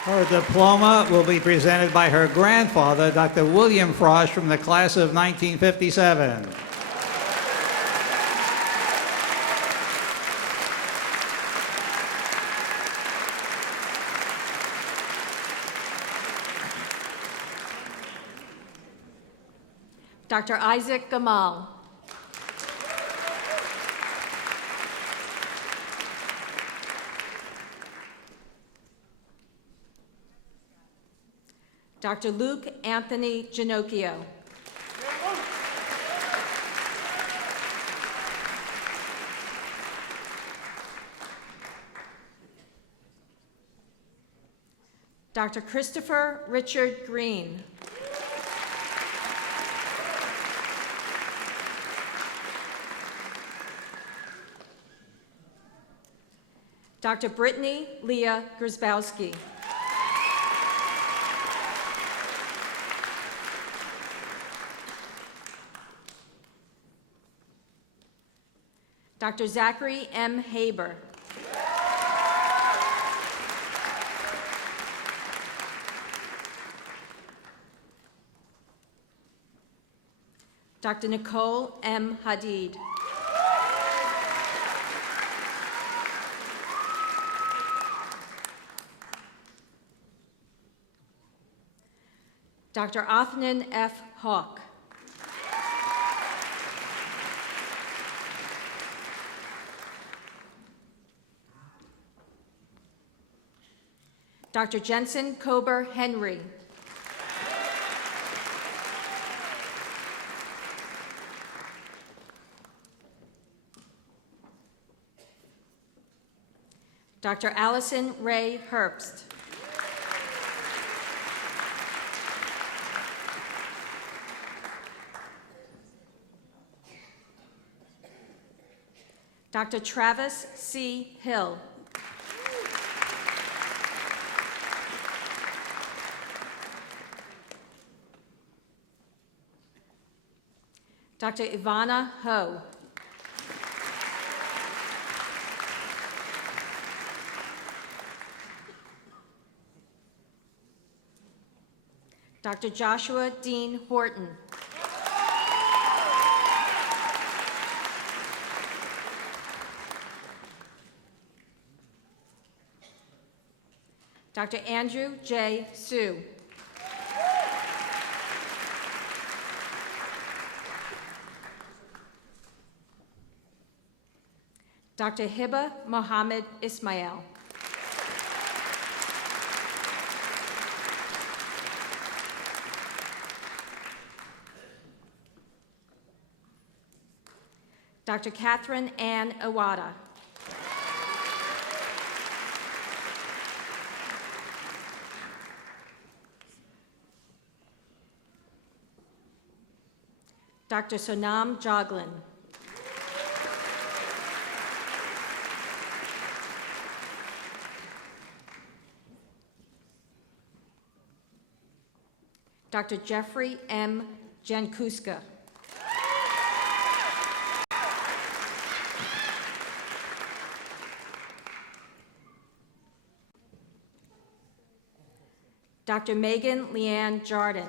Her diploma will be presented by her grandfather, Dr. William Frosch, from the class of 1957. Dr. Isaac Gamal. Dr. Luke Anthony Ginocchio. Dr. Christopher Richard Green. Dr. Brittany Leah Grzybowski. Dr. Zachary M. Haber. Dr. Nicole M. Hadid. Dr. Othman F. Hawk. Dr. Jensen Kober Henry. Dr. Allison Ray Herbst. Dr. Travis C. Hill. Dr. Ivana Ho. Dr. Joshua Dean Horton. Dr. Andrew J. Sue. Dr. Hiba Mohammed Ismail. Dr. Catherine Ann Iwata. Dr. Sonam Joglin. Dr. Jeffrey M. Jankuska. Dr. Megan Leanne Jardin.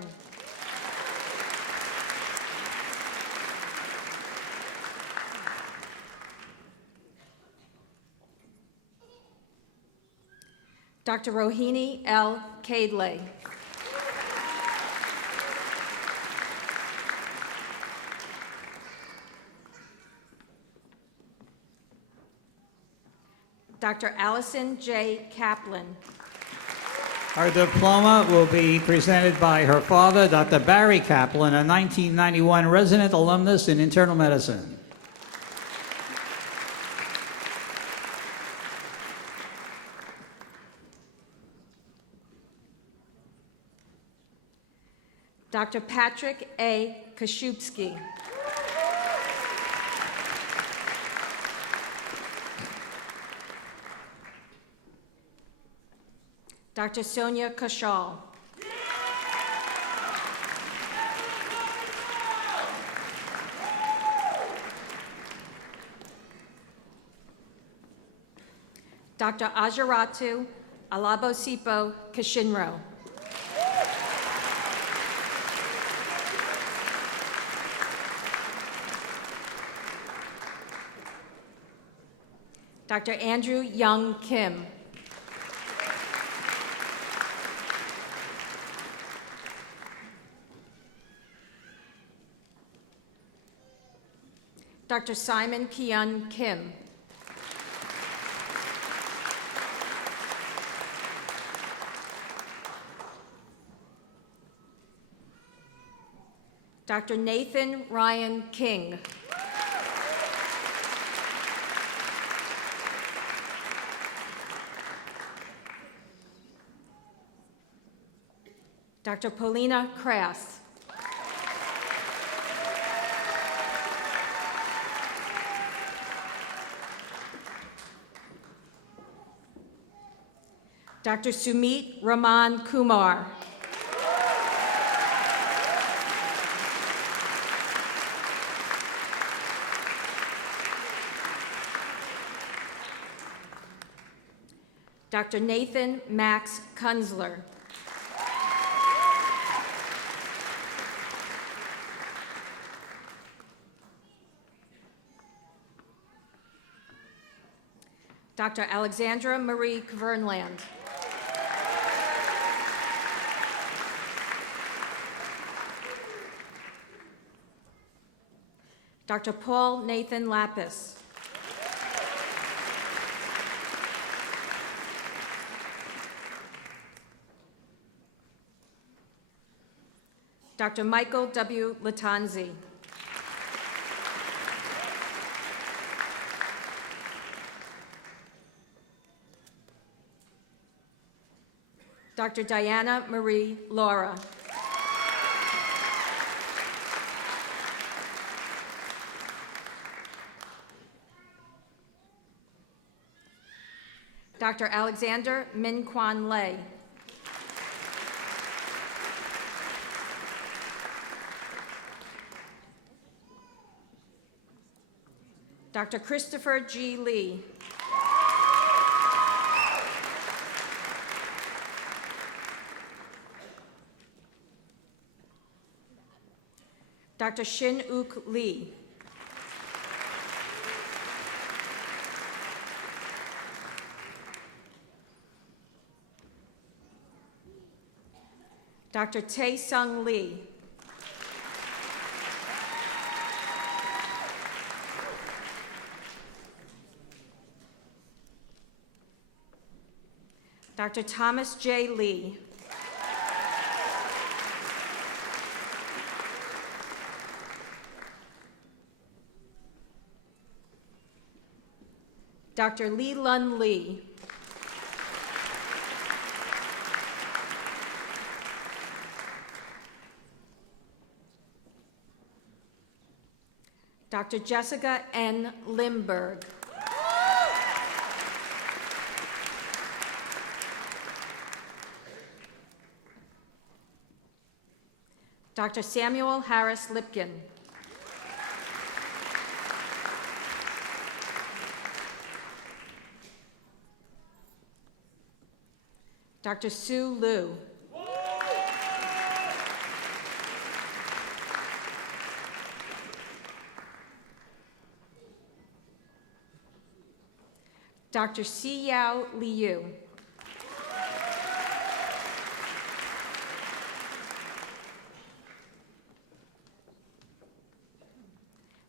Dr. Rohini L. Cadley. Dr. Allison J. Kaplan. Her diploma will be presented by her father, Dr. Barry Kaplan, a 1991 resident alumnus in internal medicine. Dr. Patrick A. Kashubsky. Dr. Sonia Kashal. Dr. Ajaratu Alabosipo Kashinro. Dr. Andrew Young Kim. Dr. Simon Kyun Kim. Dr. Nathan Ryan King. Dr. Paulina Krass. Dr. Sumit Raman Kumar. Dr. Nathan Max Kunzler. Dr. Alexandra Marie Kvernland. Dr. Paul Nathan Lapis. Dr. Michael W. Latanzi. Dr. Diana Marie Laura. Dr. Alexander Min Kwan Lei. Dr. Christopher G. Lee. Dr. Shin Uk Lee. Dr. Tae Sung Lee. Dr. Thomas J. Lee. Dr. Lee Lun Lee. Dr. Jessica N. Limberg. Dr. Samuel Harris Lipkin. Dr. Sue Liu. Dr. Si Yao Liu.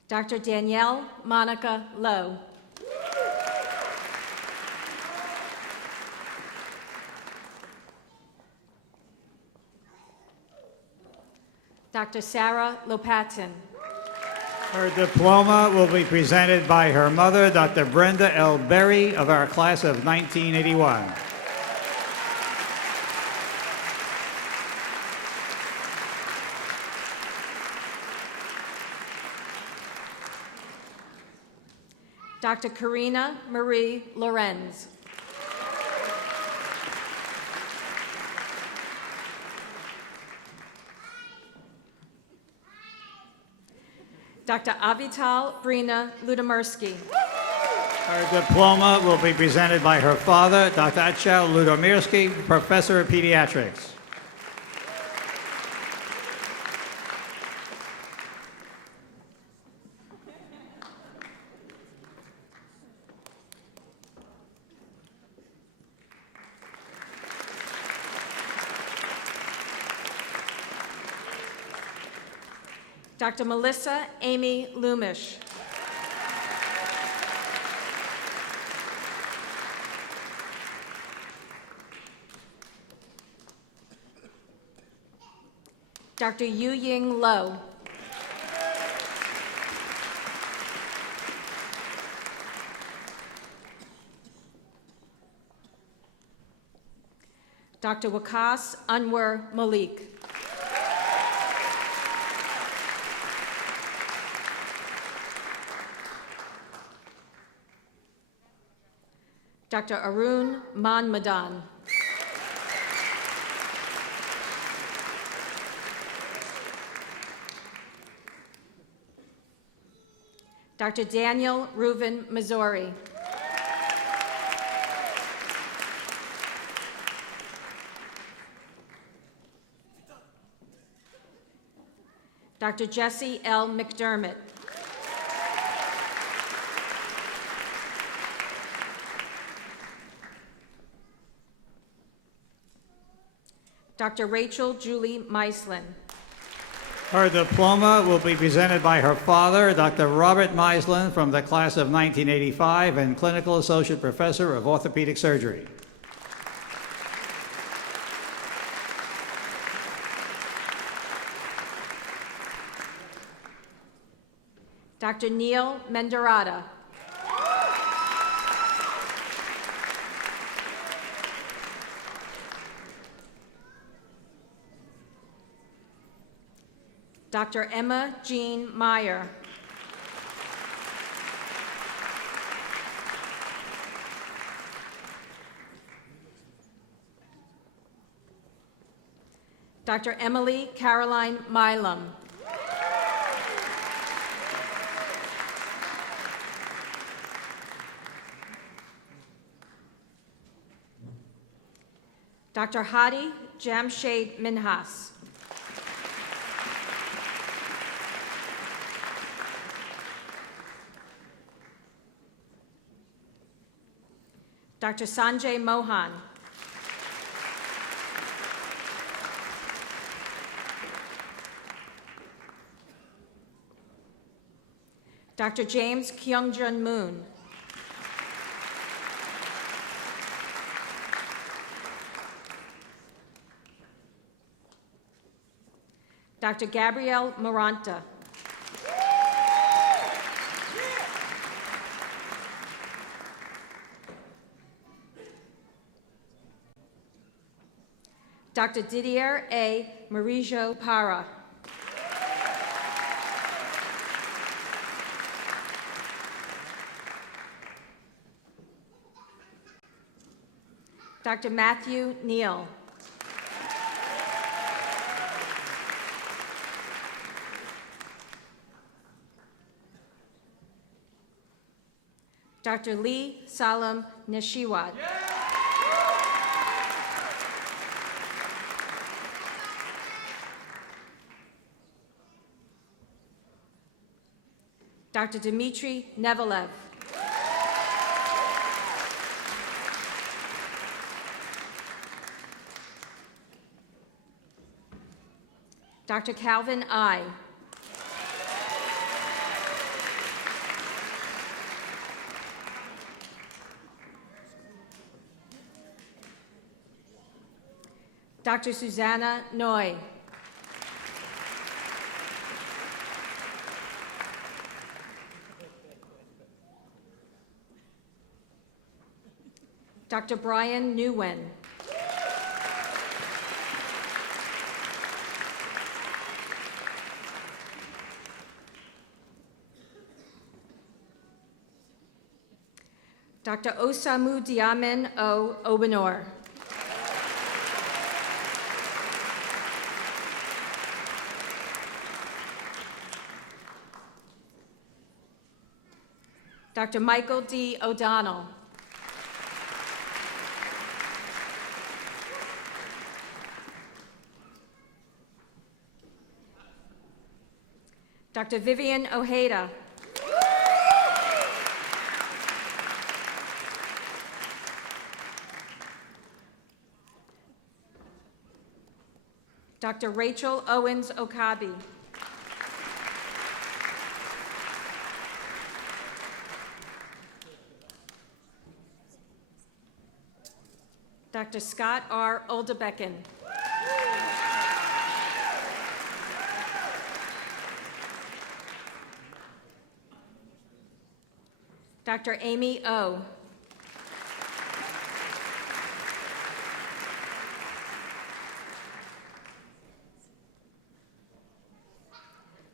Dr. Danielle Monica Lowe. Dr. Sarah Lopatin. Her diploma will be presented by her mother, Dr. Brenda L. Berry, of our class of 1981. Dr. Karina Marie Lorenz. Dr. Avital Brina Ludomirsky. Her diploma will be presented by her father, Dr. Achel Ludomirsky, professor of pediatrics. Dr. Melissa Amy Lumish. Dr. Yu Ying Lo. Dr. Wakas Anwar Malik. Dr. Arun Manmadan. Dr. Daniel Reuven Missouri. Dr. Jesse L. McDermott. Dr. Rachel Julie Meislin. Her diploma will be presented by her father, Dr. Robert Meislin, from the class of 1985 and Clinical Associate Professor of Orthopedic Surgery. Dr. Neil Mendarata. Dr. Emma Jean Meyer. Dr. Emily Caroline Milam. Dr. Hadi Jamshed Minhas. Dr. Sanjay Mohan. Dr. James Kyungjun Moon. Dr. Gabrielle Moranta. Dr. Didier A. Marijo Para. Dr. Matthew Neal. Dr. Lee Salam Neshiwat. Dr. Dmitry Nevilev. Dr. Calvin I. Dr. Susanna Noy. Dr. Brian Nguyen. Dr. Osamu Diamin O. Obenor. Dr. Michael D. O'Donnell. Dr. Vivian Ojeda. Dr. Rachel Owens Okabe. Dr. Scott R. Oldebecken. Dr. Amy O.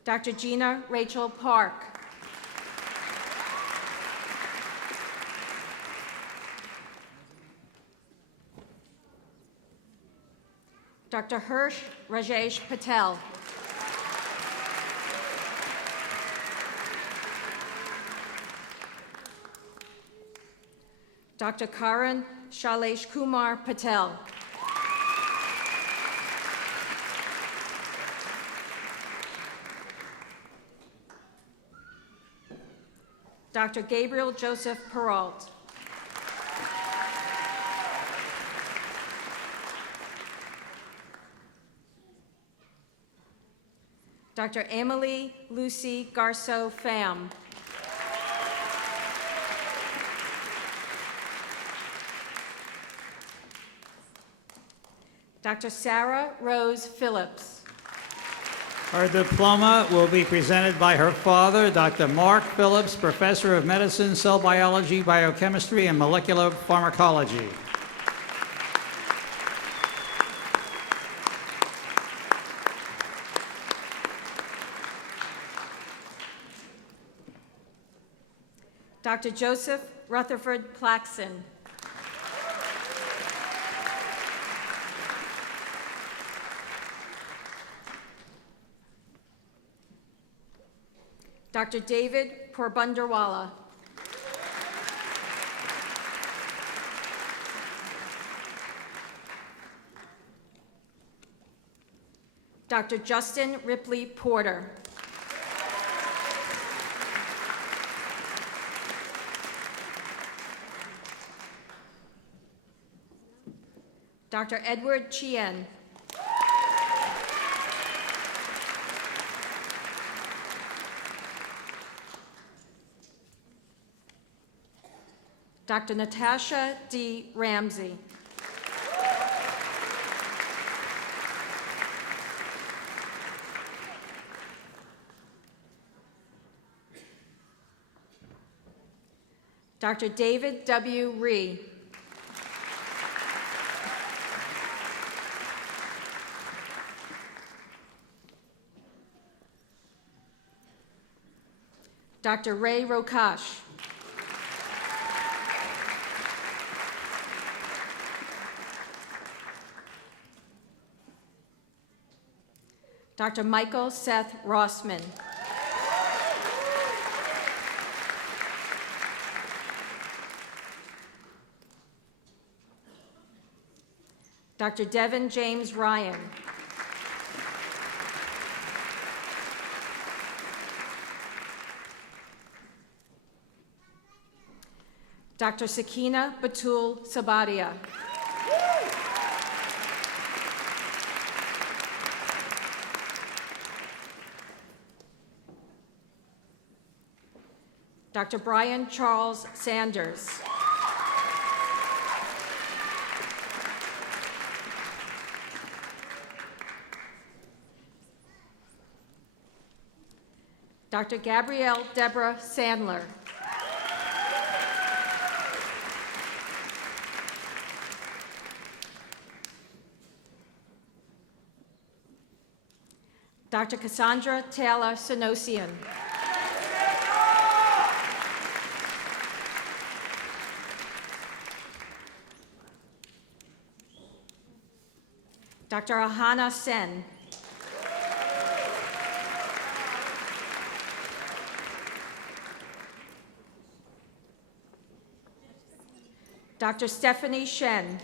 Dr. Gina Rachel Park. Dr. Hirsch Rajesh Patel. Dr. Karan Shailesh Kumar Patel. Dr. Gabriel Joseph Peralt. Dr. Emily Lucy Garceau Pham. Dr. Sarah Rose Phillips. Her diploma will be presented by her father, Dr. Mark Phillips, Professor of Medicine, Cell Biology, Biochemistry, and Molecular Pharmacology. Dr. Joseph Rutherford Plaxon. Dr. David Porbundarwala. Dr. Justin Ripley Porter. Dr. Edward Chien. Dr. Natasha D. Ramsey. Dr. David W. Ree. Dr. Ray Rokash. Dr. Michael Seth Rossman. Dr. Devin James Ryan. Dr. Sakina Batul Sabadia. Dr. Brian Charles Sanders. Dr. Gabrielle Deborah Sandler. Dr. Cassandra Taylor Sinosian. Dr. Ahana Sen. Dr. Stephanie Shen.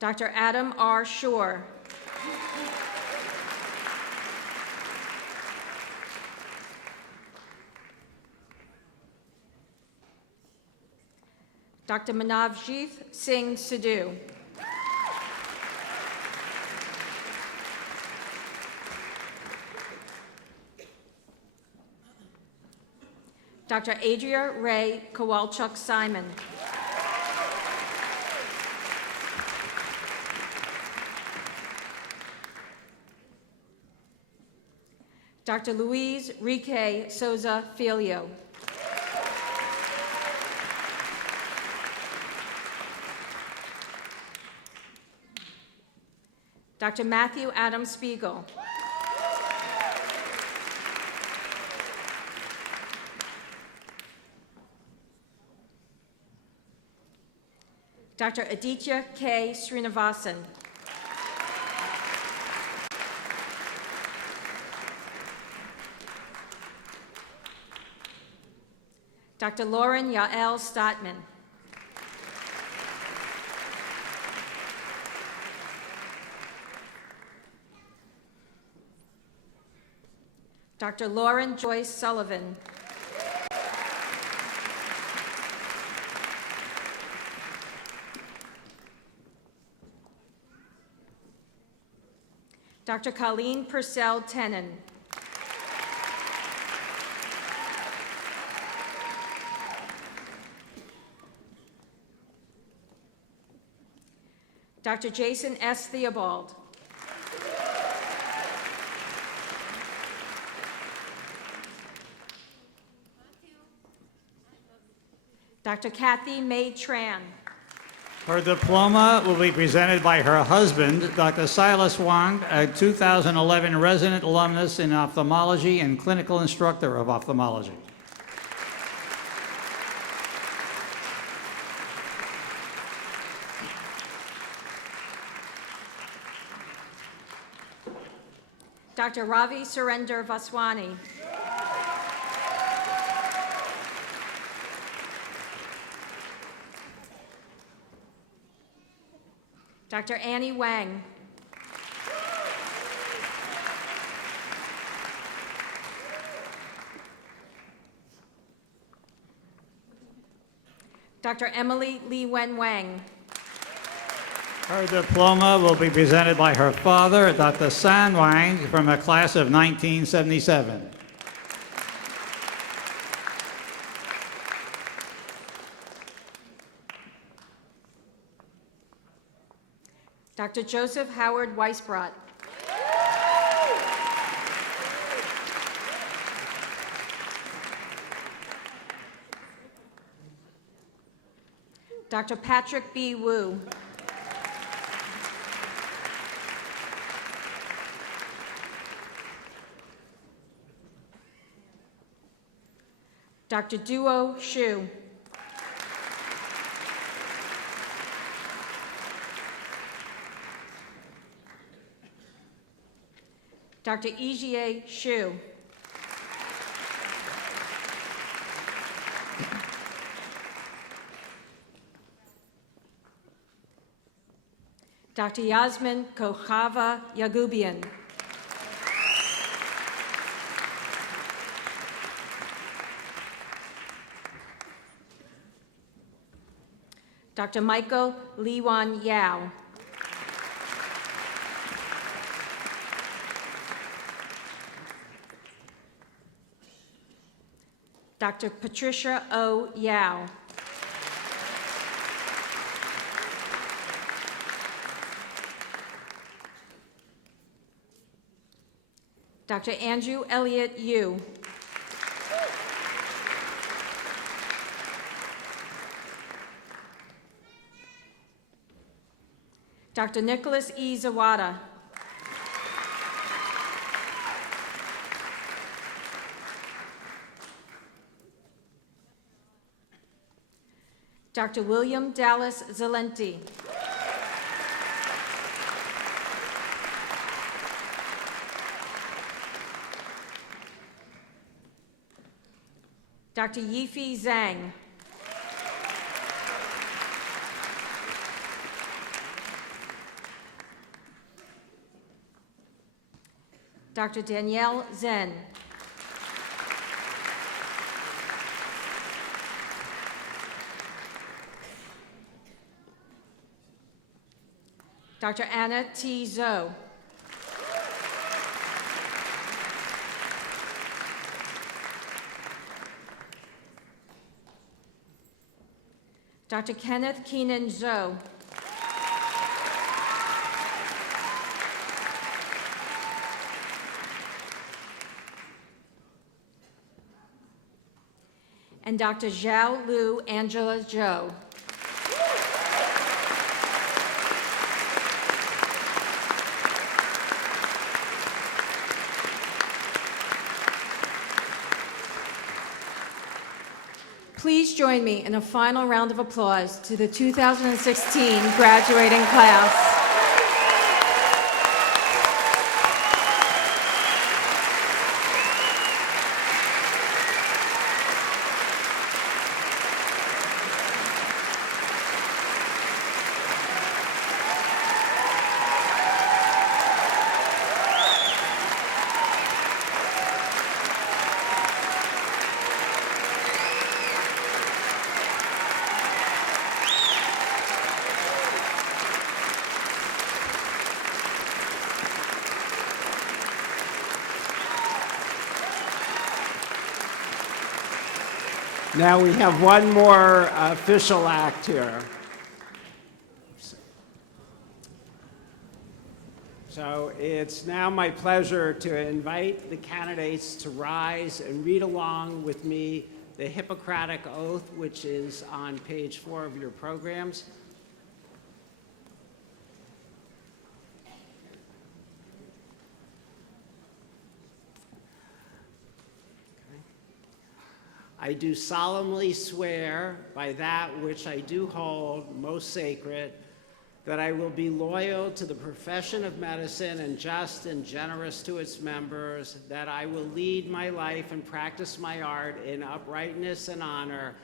Dr. Adam R. Shore. Dr. Manavjit Singh Sidhu. Dr. Adria Ray Kowalchuk Simon. Dr. Louise Rique Souza Filio. Dr. Matthew Adam Spiegel. Dr. Aditya K. Srinivasan. Dr. Lauren Yael Stotman. Dr. Lauren Joyce Sullivan. Dr. Colleen Purcell Tenen. Dr. Jason S. Theobald. Dr. Kathy May Tran. Her diploma will be presented by her husband, Dr. Silas Wang, a 2011 resident alumnus in ophthalmology and clinical instructor of ophthalmology. Dr. Ravi Surender Vaswani. Dr. Annie Wang. Dr. Emily Lee Wen Wang. Her diploma will be presented by her father, Dr. San Wang, from a class of 1977. Dr. Joseph Howard Weisbrot. Dr. Patrick B. Wu. Dr. Duo Xu. Dr. Ijie Xu. Dr. Yasmin Kochava Yagubian. Dr. Michael Liwan Yao. Dr. Patricia O. Yao. Dr. Andrew Elliott Yu. Dr. Nicholas E. Zawada. Dr. William Dallas Zalenti. Dr. Yifi Zhang. Dr. Danielle Zen. Dr. Anna T. Zhou. Dr. Kenneth Keenan Zhou. And Dr. Zhao Lu Angela Zhou. Please join me in a final round of applause to the 2016 graduating class. Now we have one more official act here. So it's now my pleasure to invite the candidates to rise and read along with me the Hippocratic Oath, which is on page 4 of your programs. I do solemnly swear by that which I do hold most sacred, that I will be loyal to the profession of medicine and just and generous to its members, that I will lead my life and practice my art in uprightness and honor,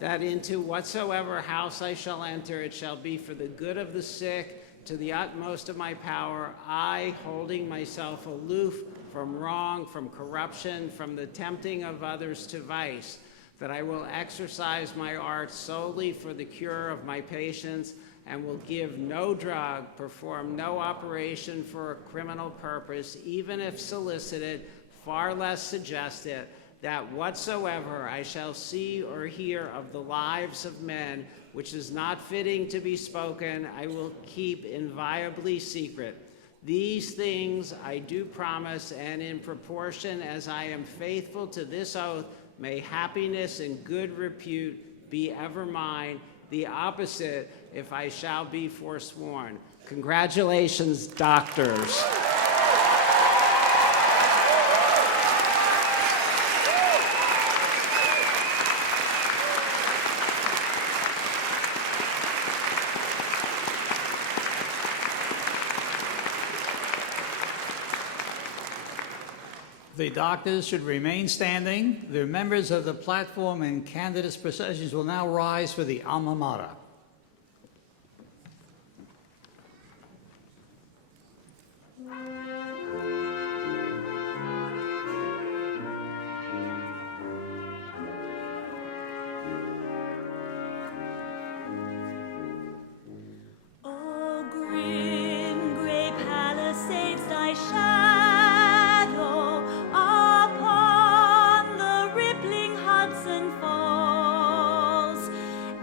that into whatsoever house I shall enter, it shall be for the good of the sick, to the utmost of my power, I, holding myself aloof from wrong, from corruption, from the tempting of others to vice, that I will exercise my art solely for the cure of my patients, and will give no drug, perform no operation for a criminal purpose, even if solicited, far less suggested, that whatsoever I shall see or hear of the lives of men, which is not fitting to be spoken, I will keep inviolably secret. These things I do promise, and in proportion as I am faithful to this oath, may happiness and good repute be ever mine, the opposite if I shall be forsworn. Congratulations, doctors. The doctors should remain standing. The members of the platform and candidates' processions will now rise for the alma mater. Oh, grim gray palisades, thy shadow upon the rippling Hudson falls,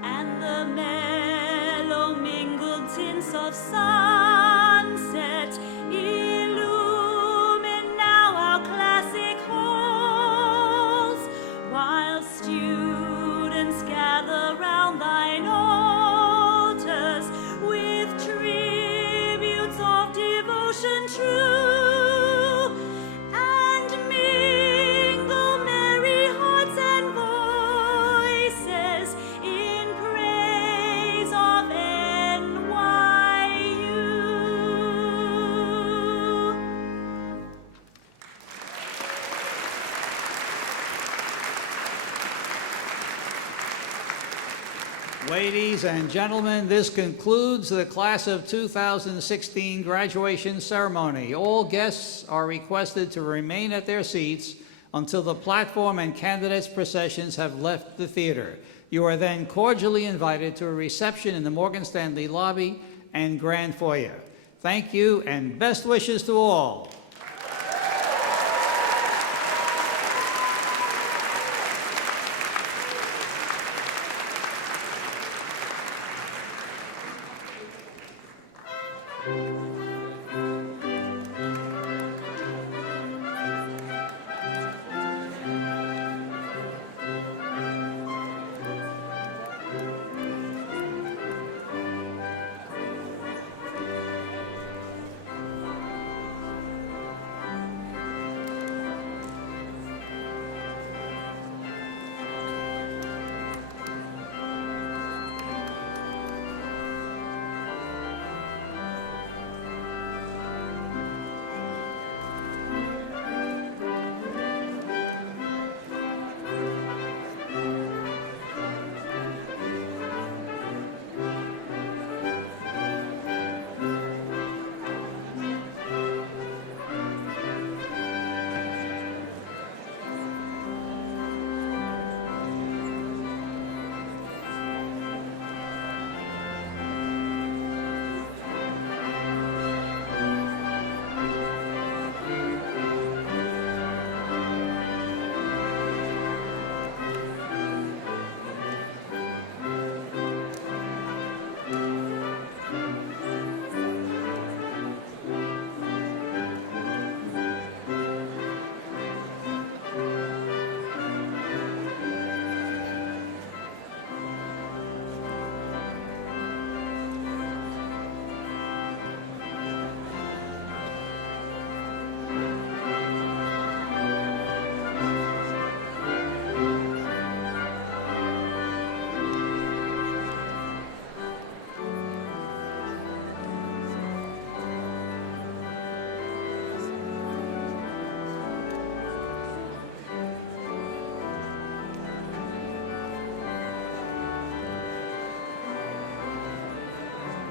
and the mellow mingled tints of sunset illumine now our classic halls, while students gather round thine altars with tributes of devotion true, and mingle merry hearts and voices in praise of NYU. Ladies and gentlemen, this concludes the class of 2016 graduation ceremony. All guests are requested to remain at their seats until the platform and candidates' processions have left the theater. You are then cordially invited to a reception in the Morgan Stanley lobby and grand foyer. Thank you and best wishes to all.